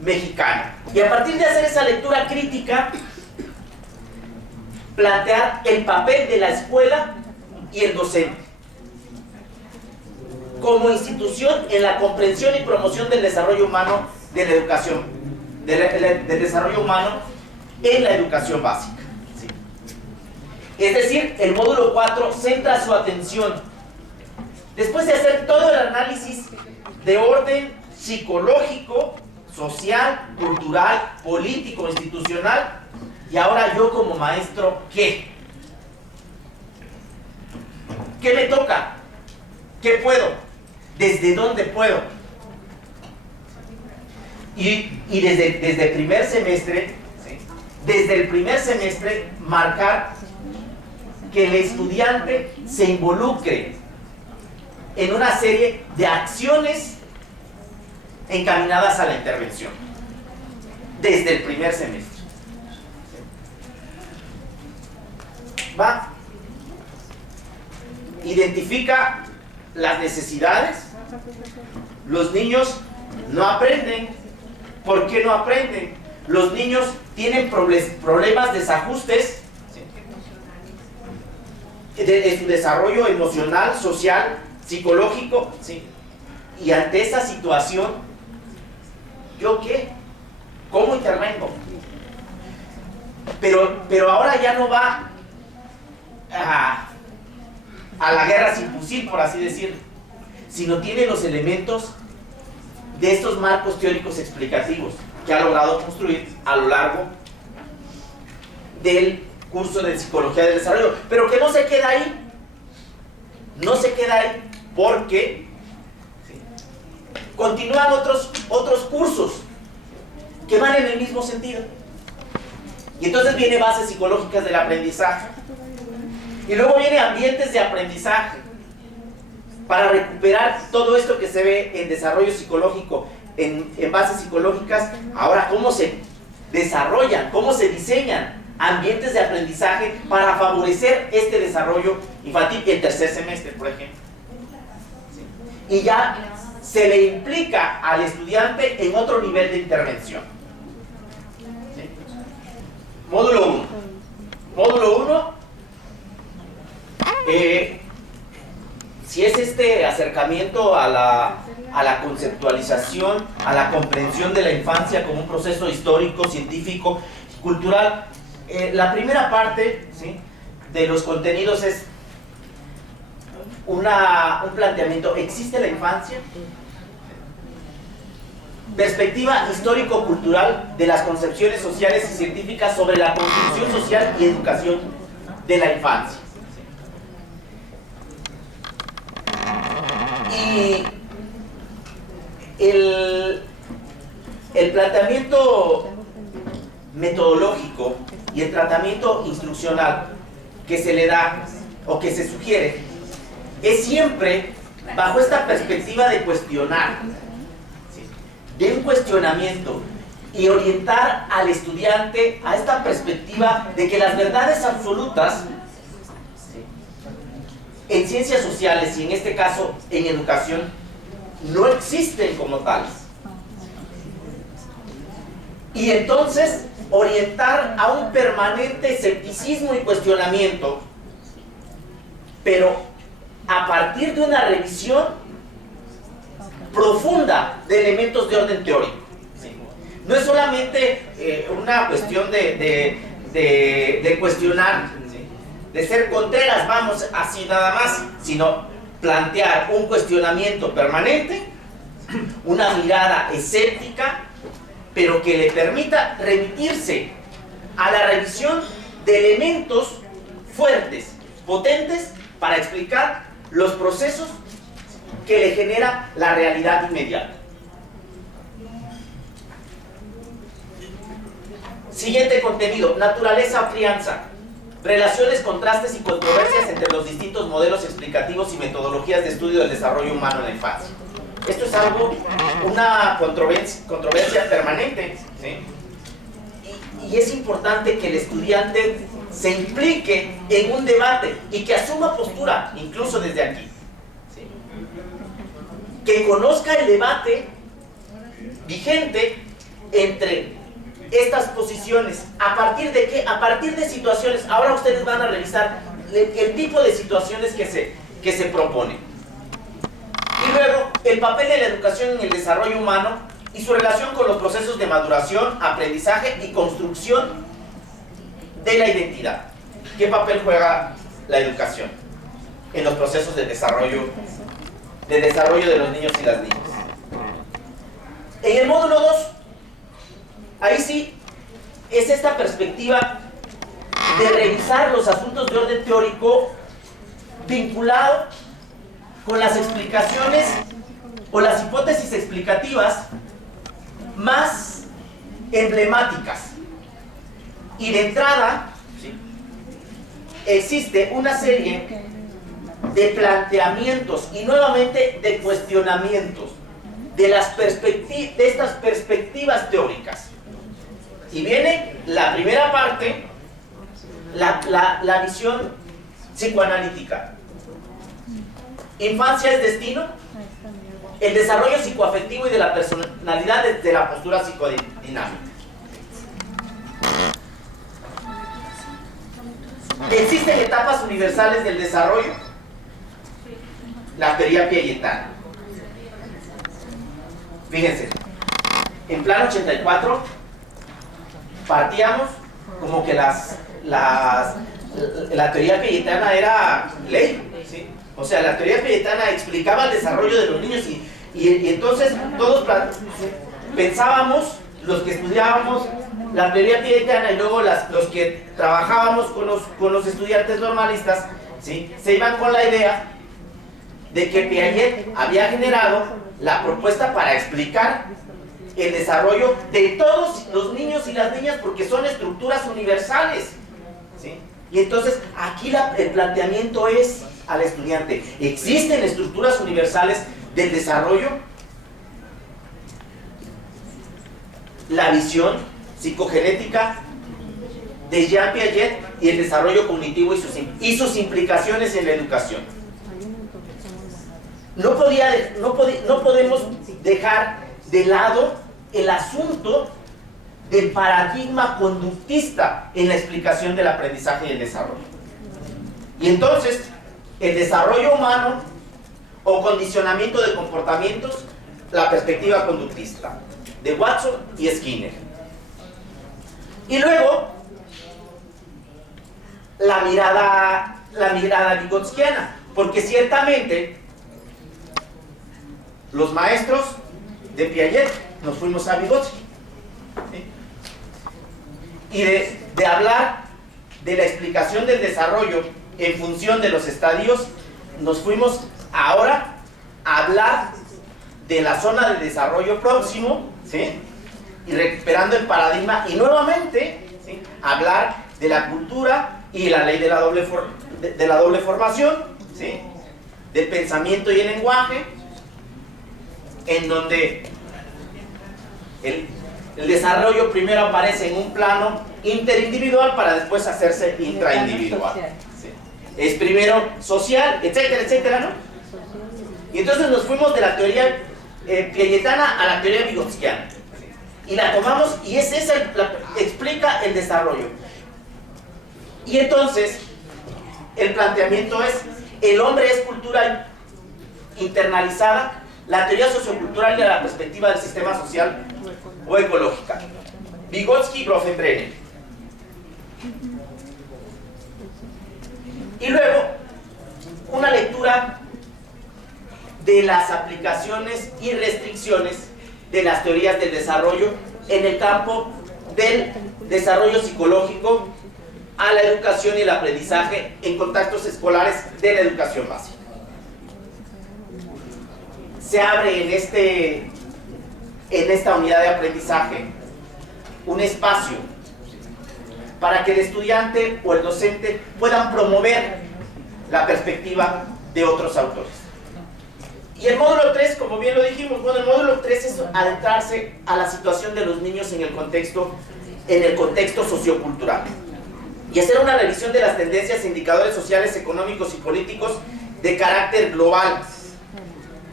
mexicana. Y a partir de hacer esa lectura crítica, plantear el papel de la escuela y el docente como institución en la comprensión y promoción del desarrollo humano de la educación, del desarrollo humano en la educación básica. ¿Sí? Es decir, el módulo 4 centra su atención, después de hacer todo el análisis de orden psicológico, social, cultural, político, institucional, y ahora yo como maestro, ¿qué? ¿Qué me toca? ¿Qué puedo? ¿Desde dónde puedo? Y desde el primer semestre, ¿sí? Desde el primer semestre, marcar que el estudiante se involucre en una serie de acciones encaminadas a la intervención desde el primer semestre. Va, identifica las necesidades. Los niños no aprenden. ¿Por qué no aprenden? Los niños tienen problemas, desajustes, ¿sí?, de su desarrollo emocional, social, psicológico, ¿sí? Y ante esa situación, ¿yo qué? ¿Cómo intervengo? Pero ahora ya no va a la guerra sin fusil, por así decirlo, sino tiene los elementos de estos marcos teóricos explicativos que ha logrado construir a lo largo del curso de Psicología del Desarrollo, pero que no se queda ahí. No se queda ahí porque, ¿sí?, continúan otros cursos que van en el mismo sentido. Y entonces viene bases psicológicas del aprendizaje. Y luego viene ambientes de aprendizaje para recuperar todo esto que se ve en desarrollo psicológico, en bases psicológicas. Ahora, ¿cómo se desarrollan, cómo se diseñan ambientes de aprendizaje para favorecer este desarrollo infantil en tercer semestre, por ejemplo? ¿Sí? Y ya se le implica al estudiante en otro nivel de intervención. ¿Sí? Módulo 1. Módulo 1. Si es este acercamiento a la conceptualización, a la comprensión de la infancia como un proceso histórico, científico, cultural, la primera parte, ¿sí?, de los contenidos es un planteamiento. ¿Existe la infancia? Perspectiva histórico-cultural de las concepciones sociales y científicas sobre la construcción social y educación de la infancia. Y el planteamiento metodológico y el tratamiento instruccional que se le da o que se sugiere es siempre bajo esta perspectiva de cuestionar, ¿sí?, de un cuestionamiento, y orientar al estudiante a esta perspectiva de que las verdades absolutas, ¿sí?, en ciencias sociales y en este caso en educación no existen como tales. Y entonces orientar a un permanente escepticismo y cuestionamiento, pero a partir de una revisión profunda de elementos de orden teórico. ¿Sí? No es solamente una cuestión de cuestionar, ¿sí?, de ser contreras, vamos así nada más, sino plantear un cuestionamiento permanente, una mirada escéptica, pero que le permita remitirse a la revisión de elementos fuertes, potentes, para explicar los procesos que le genera la realidad inmediata. Siguiente contenido: naturaleza o crianza. Relaciones, contrastes y controversias entre los distintos modelos explicativos y metodologías de estudio del desarrollo humano en la infancia. Esto es algo, una controversia permanente, ¿sí? Y es importante que el estudiante se implique en un debate y que asuma postura, incluso desde aquí, ¿sí?, que conozca el debate vigente entre estas posiciones. ¿A partir de qué? A partir de situaciones. Ahora ustedes van a revisar el tipo de situaciones que se proponen. Y luego, el papel de la educación en el desarrollo humano y su relación con los procesos de maduración, aprendizaje y construcción de la identidad. ¿Qué papel juega la educación en los procesos de desarrollo de los niños y las niñas? En el módulo 2, ahí sí, es esta perspectiva de revisar los asuntos de orden teórico vinculado con las explicaciones o las hipótesis explicativas más emblemáticas. Y de entrada, ¿sí?, existe una serie de planteamientos y nuevamente de cuestionamientos de estas perspectivas teóricas. Y viene la primera parte, la visión psicoanalítica. ¿Infancia es destino? el desarrollo psicoafectivo y de la personalidad desde la postura psicodinámica. ¿Existen etapas universales del desarrollo? La teoría piagetana. Fíjense, en plan 84 partíamos como que la teoría piagetana era ley, ¿sí? O sea, la teoría piagetana explicaba el desarrollo de los niños y entonces todos pensábamos, los que estudiábamos la teoría piagetana y luego los que trabajábamos con los estudiantes normalistas, ¿sí? Se iban con la idea de que Piaget había generado la propuesta para explicar el desarrollo de todos los niños y las niñas porque son estructuras universales, ¿sí? Y entonces aquí el planteamiento es al estudiante: ¿existen estructuras universales del desarrollo? La visión psicogenética de Jean Piaget y el desarrollo cognitivo y sus implicaciones en la educación. No podemos dejar de lado el asunto del paradigma conductista en la explicación del aprendizaje y el desarrollo. Y entonces, el desarrollo humano o condicionamiento de comportamientos, la perspectiva conductista de Watson y Skinner. Y luego, la mirada vygotskiana, porque ciertamente los maestros de Piaget nos fuimos a Vygotsky, ¿sí? Y de hablar de la explicación del desarrollo en función de los estadios, nos fuimos ahora a hablar de la zona de desarrollo próximo, ¿sí? Y recuperando el paradigma y nuevamente, ¿sí?, hablar de la cultura y la ley de la doble formación, ¿sí?, del pensamiento y el lenguaje, en donde el desarrollo primero aparece en un plano interindividual para después hacerse intraindividual, ¿sí? Es primero social, etcétera, etcétera, ¿no? Y entonces nos fuimos de la teoría piagetana a la teoría vygotskiana, ¿sí? Y la tomamos y es esa explica el desarrollo. Y entonces el planteamiento es: el hombre es cultura internalizada, la teoría sociocultural de la perspectiva del sistema social o ecológica. Vygotsky, Grothendieck. Y luego, una lectura de las aplicaciones y restricciones de las teorías del desarrollo en el campo del desarrollo psicológico a la educación y el aprendizaje en contextos escolares de la educación básica. Se abre en esta unidad de aprendizaje un espacio para que el estudiante o el docente puedan promover la perspectiva de otros autores. Y el módulo 3, como bien lo dijimos, bueno, el módulo 3 es adentrarse a la situación de los niños en el contexto sociocultural y hacer una revisión de las tendencias e indicadores sociales, económicos y políticos de carácter global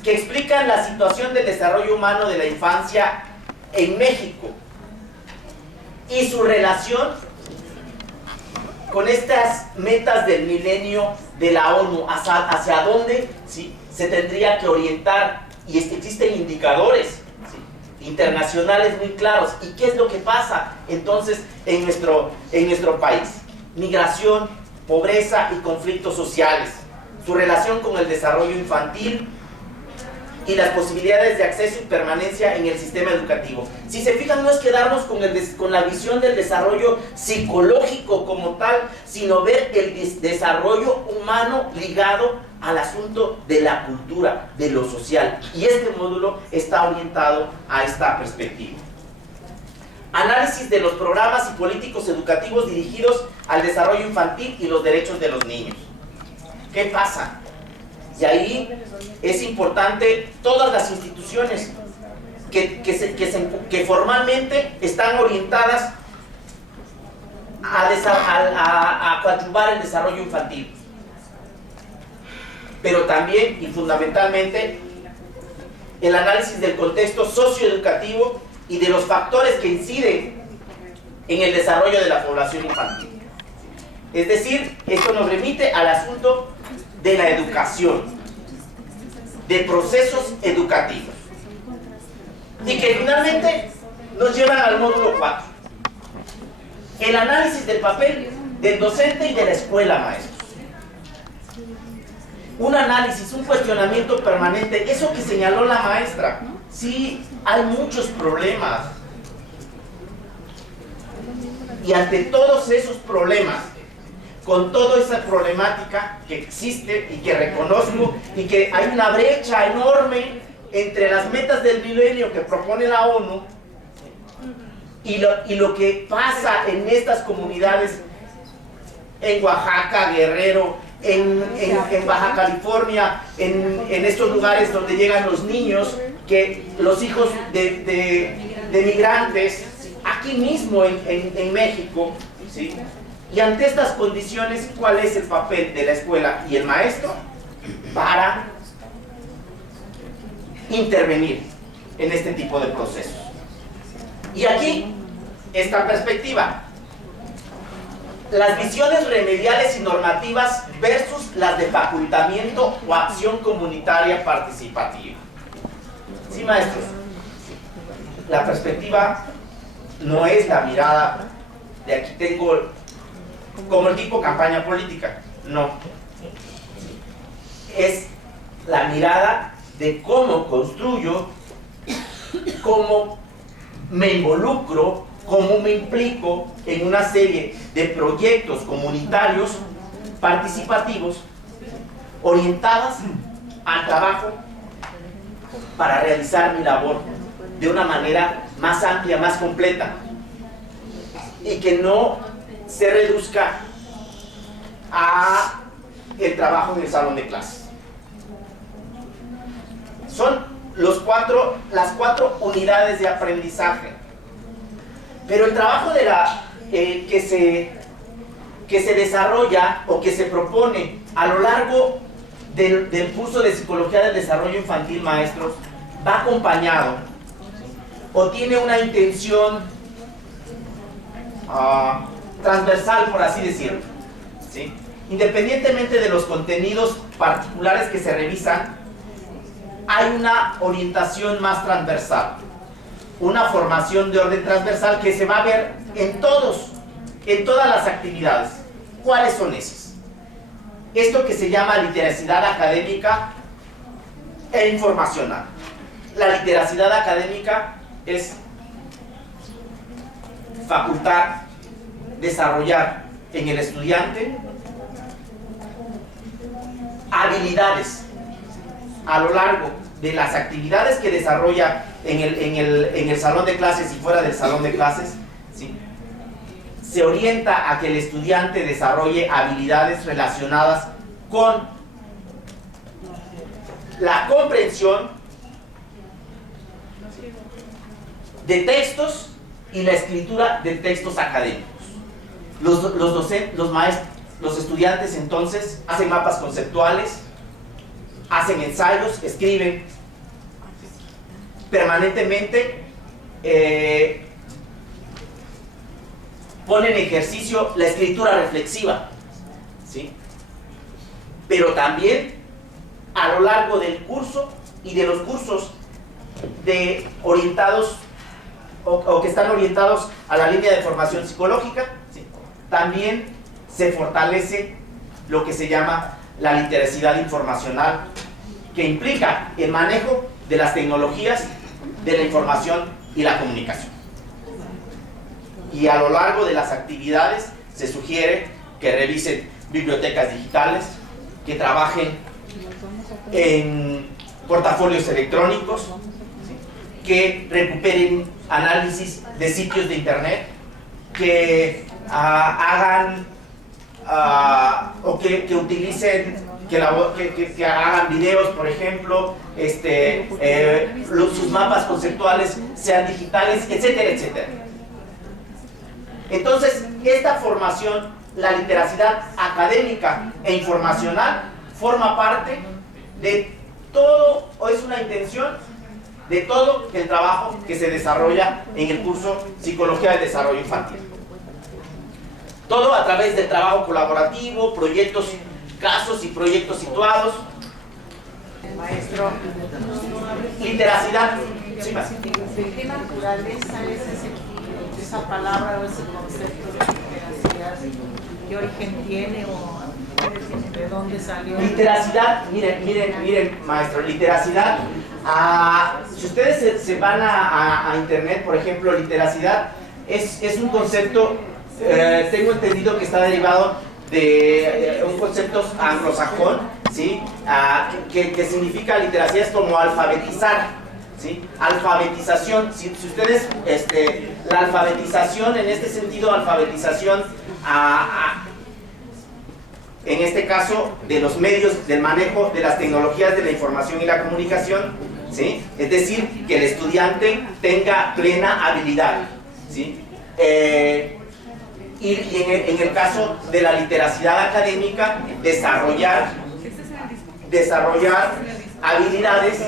que explican la situación del desarrollo humano de la infancia en México y su relación con estas metas del milenio de la ONU, hacia dónde, ¿sí?, se tendría que orientar, y existen indicadores, ¿sí?, internacionales muy claros. ¿Y qué es lo que pasa entonces en nuestro país? Migración, pobreza y conflictos sociales, su relación con el desarrollo infantil y las posibilidades de acceso y permanencia en el sistema educativo. Si se fijan, no es quedarnos con la visión del desarrollo psicológico como tal, sino ver el desarrollo humano ligado al asunto de la cultura, de lo social. Y este módulo está orientado a esta perspectiva. Análisis de los programas y políticos educativos dirigidos al desarrollo infantil y los derechos de los niños. ¿Qué pasa? Y ahí es importante todas las instituciones que formalmente están orientadas a coadyuvar el desarrollo infantil, pero también y fundamentalmente el análisis del contexto socioeducativo y de los factores que inciden en el desarrollo de la población infantil. Es decir, esto nos remite al asunto de la educación, de procesos educativos, y que finalmente nos llevan al módulo 4, el análisis del papel del docente y de la escuela, maestros. Un análisis, un cuestionamiento permanente, eso que señaló la maestra. Sí, hay muchos problemas, y ante todos esos problemas, con toda esa problemática que existe y que reconozco, y que hay una brecha enorme entre las metas del milenio que propone la ONU y lo que pasa en estas comunidades, en Oaxaca, Guerrero, en Baja California, en estos lugares donde llegan los niños, los hijos de migrantes, aquí mismo en México, ¿sí? Y ante estas condiciones, ¿cuál es el papel de la escuela y el maestro para intervenir en este tipo de procesos? Y aquí, esta perspectiva, las visiones remediales y normativas versus las de facultamiento o acción comunitaria participativa. Sí, maestros, la perspectiva no es la mirada de aquí tengo como el tipo campaña política, no. Es la mirada de cómo construyo, cómo me involucro, cómo me implico en una serie de proyectos comunitarios participativos orientadas al trabajo para realizar mi labor de una manera más amplia, más completa, y que no se reduzca a el trabajo en el salón de clases. Son las cuatro unidades de aprendizaje, pero el trabajo de que se desarrolla o que se propone a lo largo del curso de Psicología del Desarrollo Infantil, maestros, va acompañado o tiene una intención transversal, por así decirlo, ¿sí? Independientemente de los contenidos particulares que se revisan, hay una orientación más transversal, una formación de orden transversal que se va a ver en todas las actividades. ¿Cuáles son esas? Esto que se llama literacidad académica e informacional. La literacidad académica es facultar, desarrollar en el estudiante habilidades a lo largo de las actividades que desarrolla en el salón de clases y fuera del salón de clases, ¿sí? Se orienta a que el estudiante desarrolle habilidades relacionadas con la comprensión de textos y la escritura de textos académicos. Los maestros, los estudiantes entonces hacen mapas conceptuales, hacen ensayos, escriben permanentemente, ponen en ejercicio la escritura reflexiva, ¿sí? Pero también a lo largo del curso y de los cursos orientados o que están orientados a la línea de formación psicológica, ¿sí? También se fortalece lo que se llama la literacidad informacional, que implica el manejo de las tecnologías de la información y la comunicación. Y a lo largo de las actividades se sugiere que revisen bibliotecas digitales, que trabajen en portafolios electrónicos, ¿sí? Que recuperen análisis de sitios de internet, que hagan o que utilicen, que hagan videos, por ejemplo, sus mapas conceptuales sean digitales, etcétera, etcétera. Entonces, esta formación, la literacidad académica e informacional, forma parte de todo, o es una intención de todo el trabajo que se desarrolla en el curso Psicología del Desarrollo Infantil. Todo a través del trabajo colaborativo, proyectos, casos y proyectos situados. Maestro, Literacidad. Sí, más. ¿qué naturaleza es esa palabra o ese concepto de literacidad? ¿Qué origen tiene o de dónde salió? Literacidad, miren, maestro, literacidad. Si ustedes se van a internet, por ejemplo, literacidad es un concepto, tengo entendido que está derivado de un concepto anglosajón, ¿sí? Que significa literacidad es como alfabetizar, ¿sí? Alfabetización. Si ustedes, la alfabetización, en este sentido, alfabetización en este caso, de los medios, del manejo de las tecnologías de la información y la comunicación, ¿sí? Es decir, que el estudiante tenga plena habilidad, ¿sí? Y en el caso de la literacidad académica, desarrollar habilidades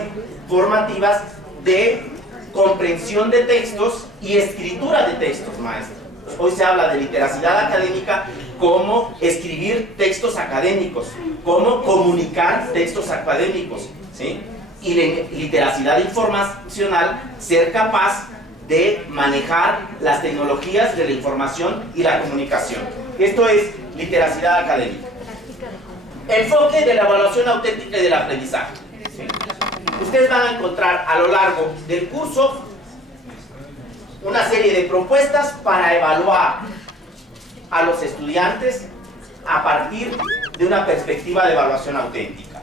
formativas de comprensión de textos y escritura de textos, maestro. Hoy se habla de literacidad académica como escribir textos académicos, cómo comunicar textos académicos, ¿sí? Y literacidad informacional, ser capaz de manejar las tecnologías de la información y la comunicación. Esto es literacidad académica. Enfoque de la evaluación auténtica y del aprendizaje, ¿sí? Ustedes van a encontrar a lo largo del curso una serie de propuestas para evaluar a los estudiantes a partir de una perspectiva de evaluación auténtica.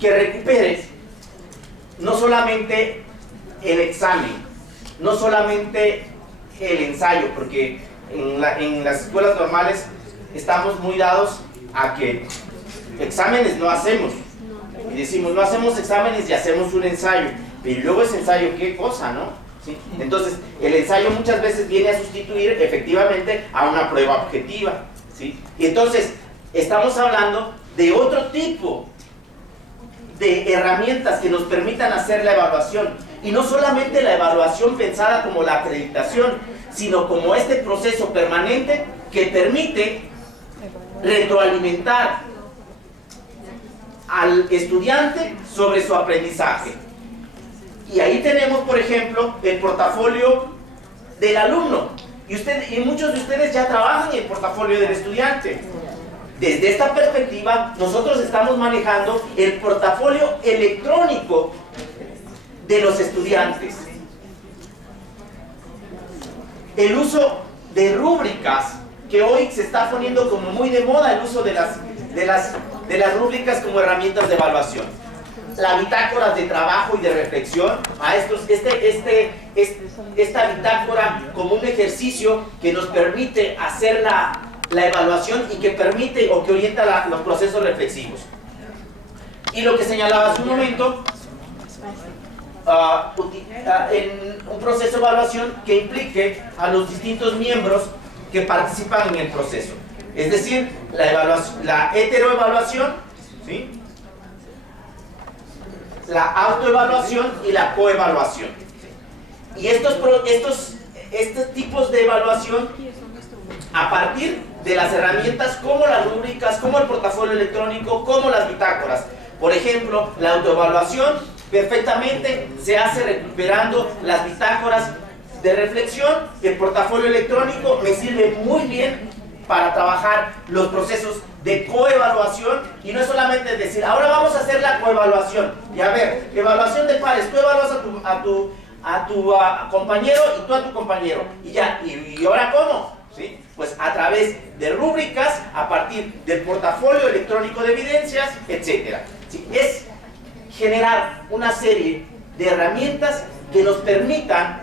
Que recupere no solamente el examen, no solamente el ensayo, porque en las escuelas normales estamos muy dados a que exámenes no hacemos. Y decimos, no hacemos exámenes y hacemos un ensayo. Pero luego ese ensayo, ¿qué cosa, no? ¿Sí? Entonces, el ensayo muchas veces viene a sustituir efectivamente a una prueba objetiva, ¿sí? Y entonces, estamos hablando de otro tipo de herramientas que nos permitan hacer la evaluación. Y no solamente la evaluación pensada como la acreditación, sino como este proceso permanente que permite retroalimentar al estudiante sobre su aprendizaje. Y ahí tenemos, por ejemplo, el portafolio del alumno. Y muchos de ustedes ya trabajan en el portafolio del estudiante. Desde esta perspectiva, nosotros estamos manejando el portafolio electrónico de los estudiantes. El uso de rúbricas, que hoy se está poniendo como muy de moda el uso de las rúbricas como herramientas de evaluación. La bitácora de trabajo y de reflexión, maestros, esta bitácora como un ejercicio que nos permite hacer la evaluación y que permite o que orienta los procesos reflexivos. Y lo que señalaba hace un momento, en un proceso de evaluación que implique a los distintos miembros que participan en el proceso. Es decir, la heteroevaluación, ¿sí? La autoevaluación y la coevaluación. Y estos tipos de evaluación, a partir de las herramientas como las rúbricas, como el portafolio electrónico, como las bitácoras. Por ejemplo, la autoevaluación perfectamente se hace recuperando las bitácoras de reflexión. El portafolio electrónico me sirve muy bien para trabajar los procesos de coevaluación, y no es solamente decir, ahora vamos a hacer la coevaluación, y a ver, evaluación de pares, tú evalúas a tu compañero y tú a tu compañero, y ya, y ahora ¿cómo? ¿Sí? Pues a través de rúbricas, a partir del portafolio electrónico de evidencias, etc. ¿Sí? Es generar una serie de herramientas que nos permitan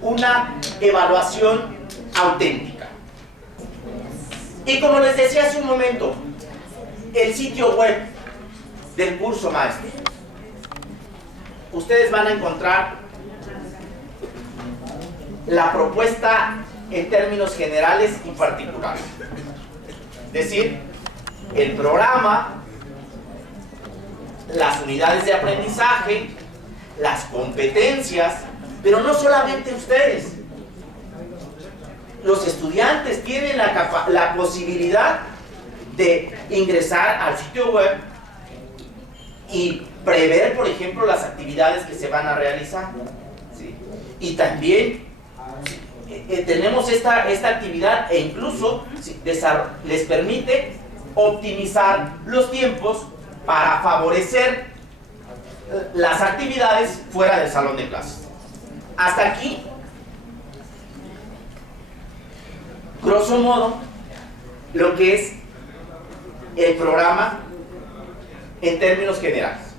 una evaluación auténtica. Y como les decía hace un momento, el sitio web del curso, maestros, ustedes van a encontrar la propuesta en términos generales y particulares. Es decir, el programa, las unidades de aprendizaje, las competencias, pero no solamente ustedes. Los estudiantes tienen la posibilidad de ingresar al sitio web y prever, por ejemplo, las actividades que se van a realizar, ¿sí? Y también tenemos esta actividad e incluso les permite optimizar los tiempos para favorecer las actividades fuera del salón de clases. Hasta aquí, grosso modo, lo que es el programa en términos generales.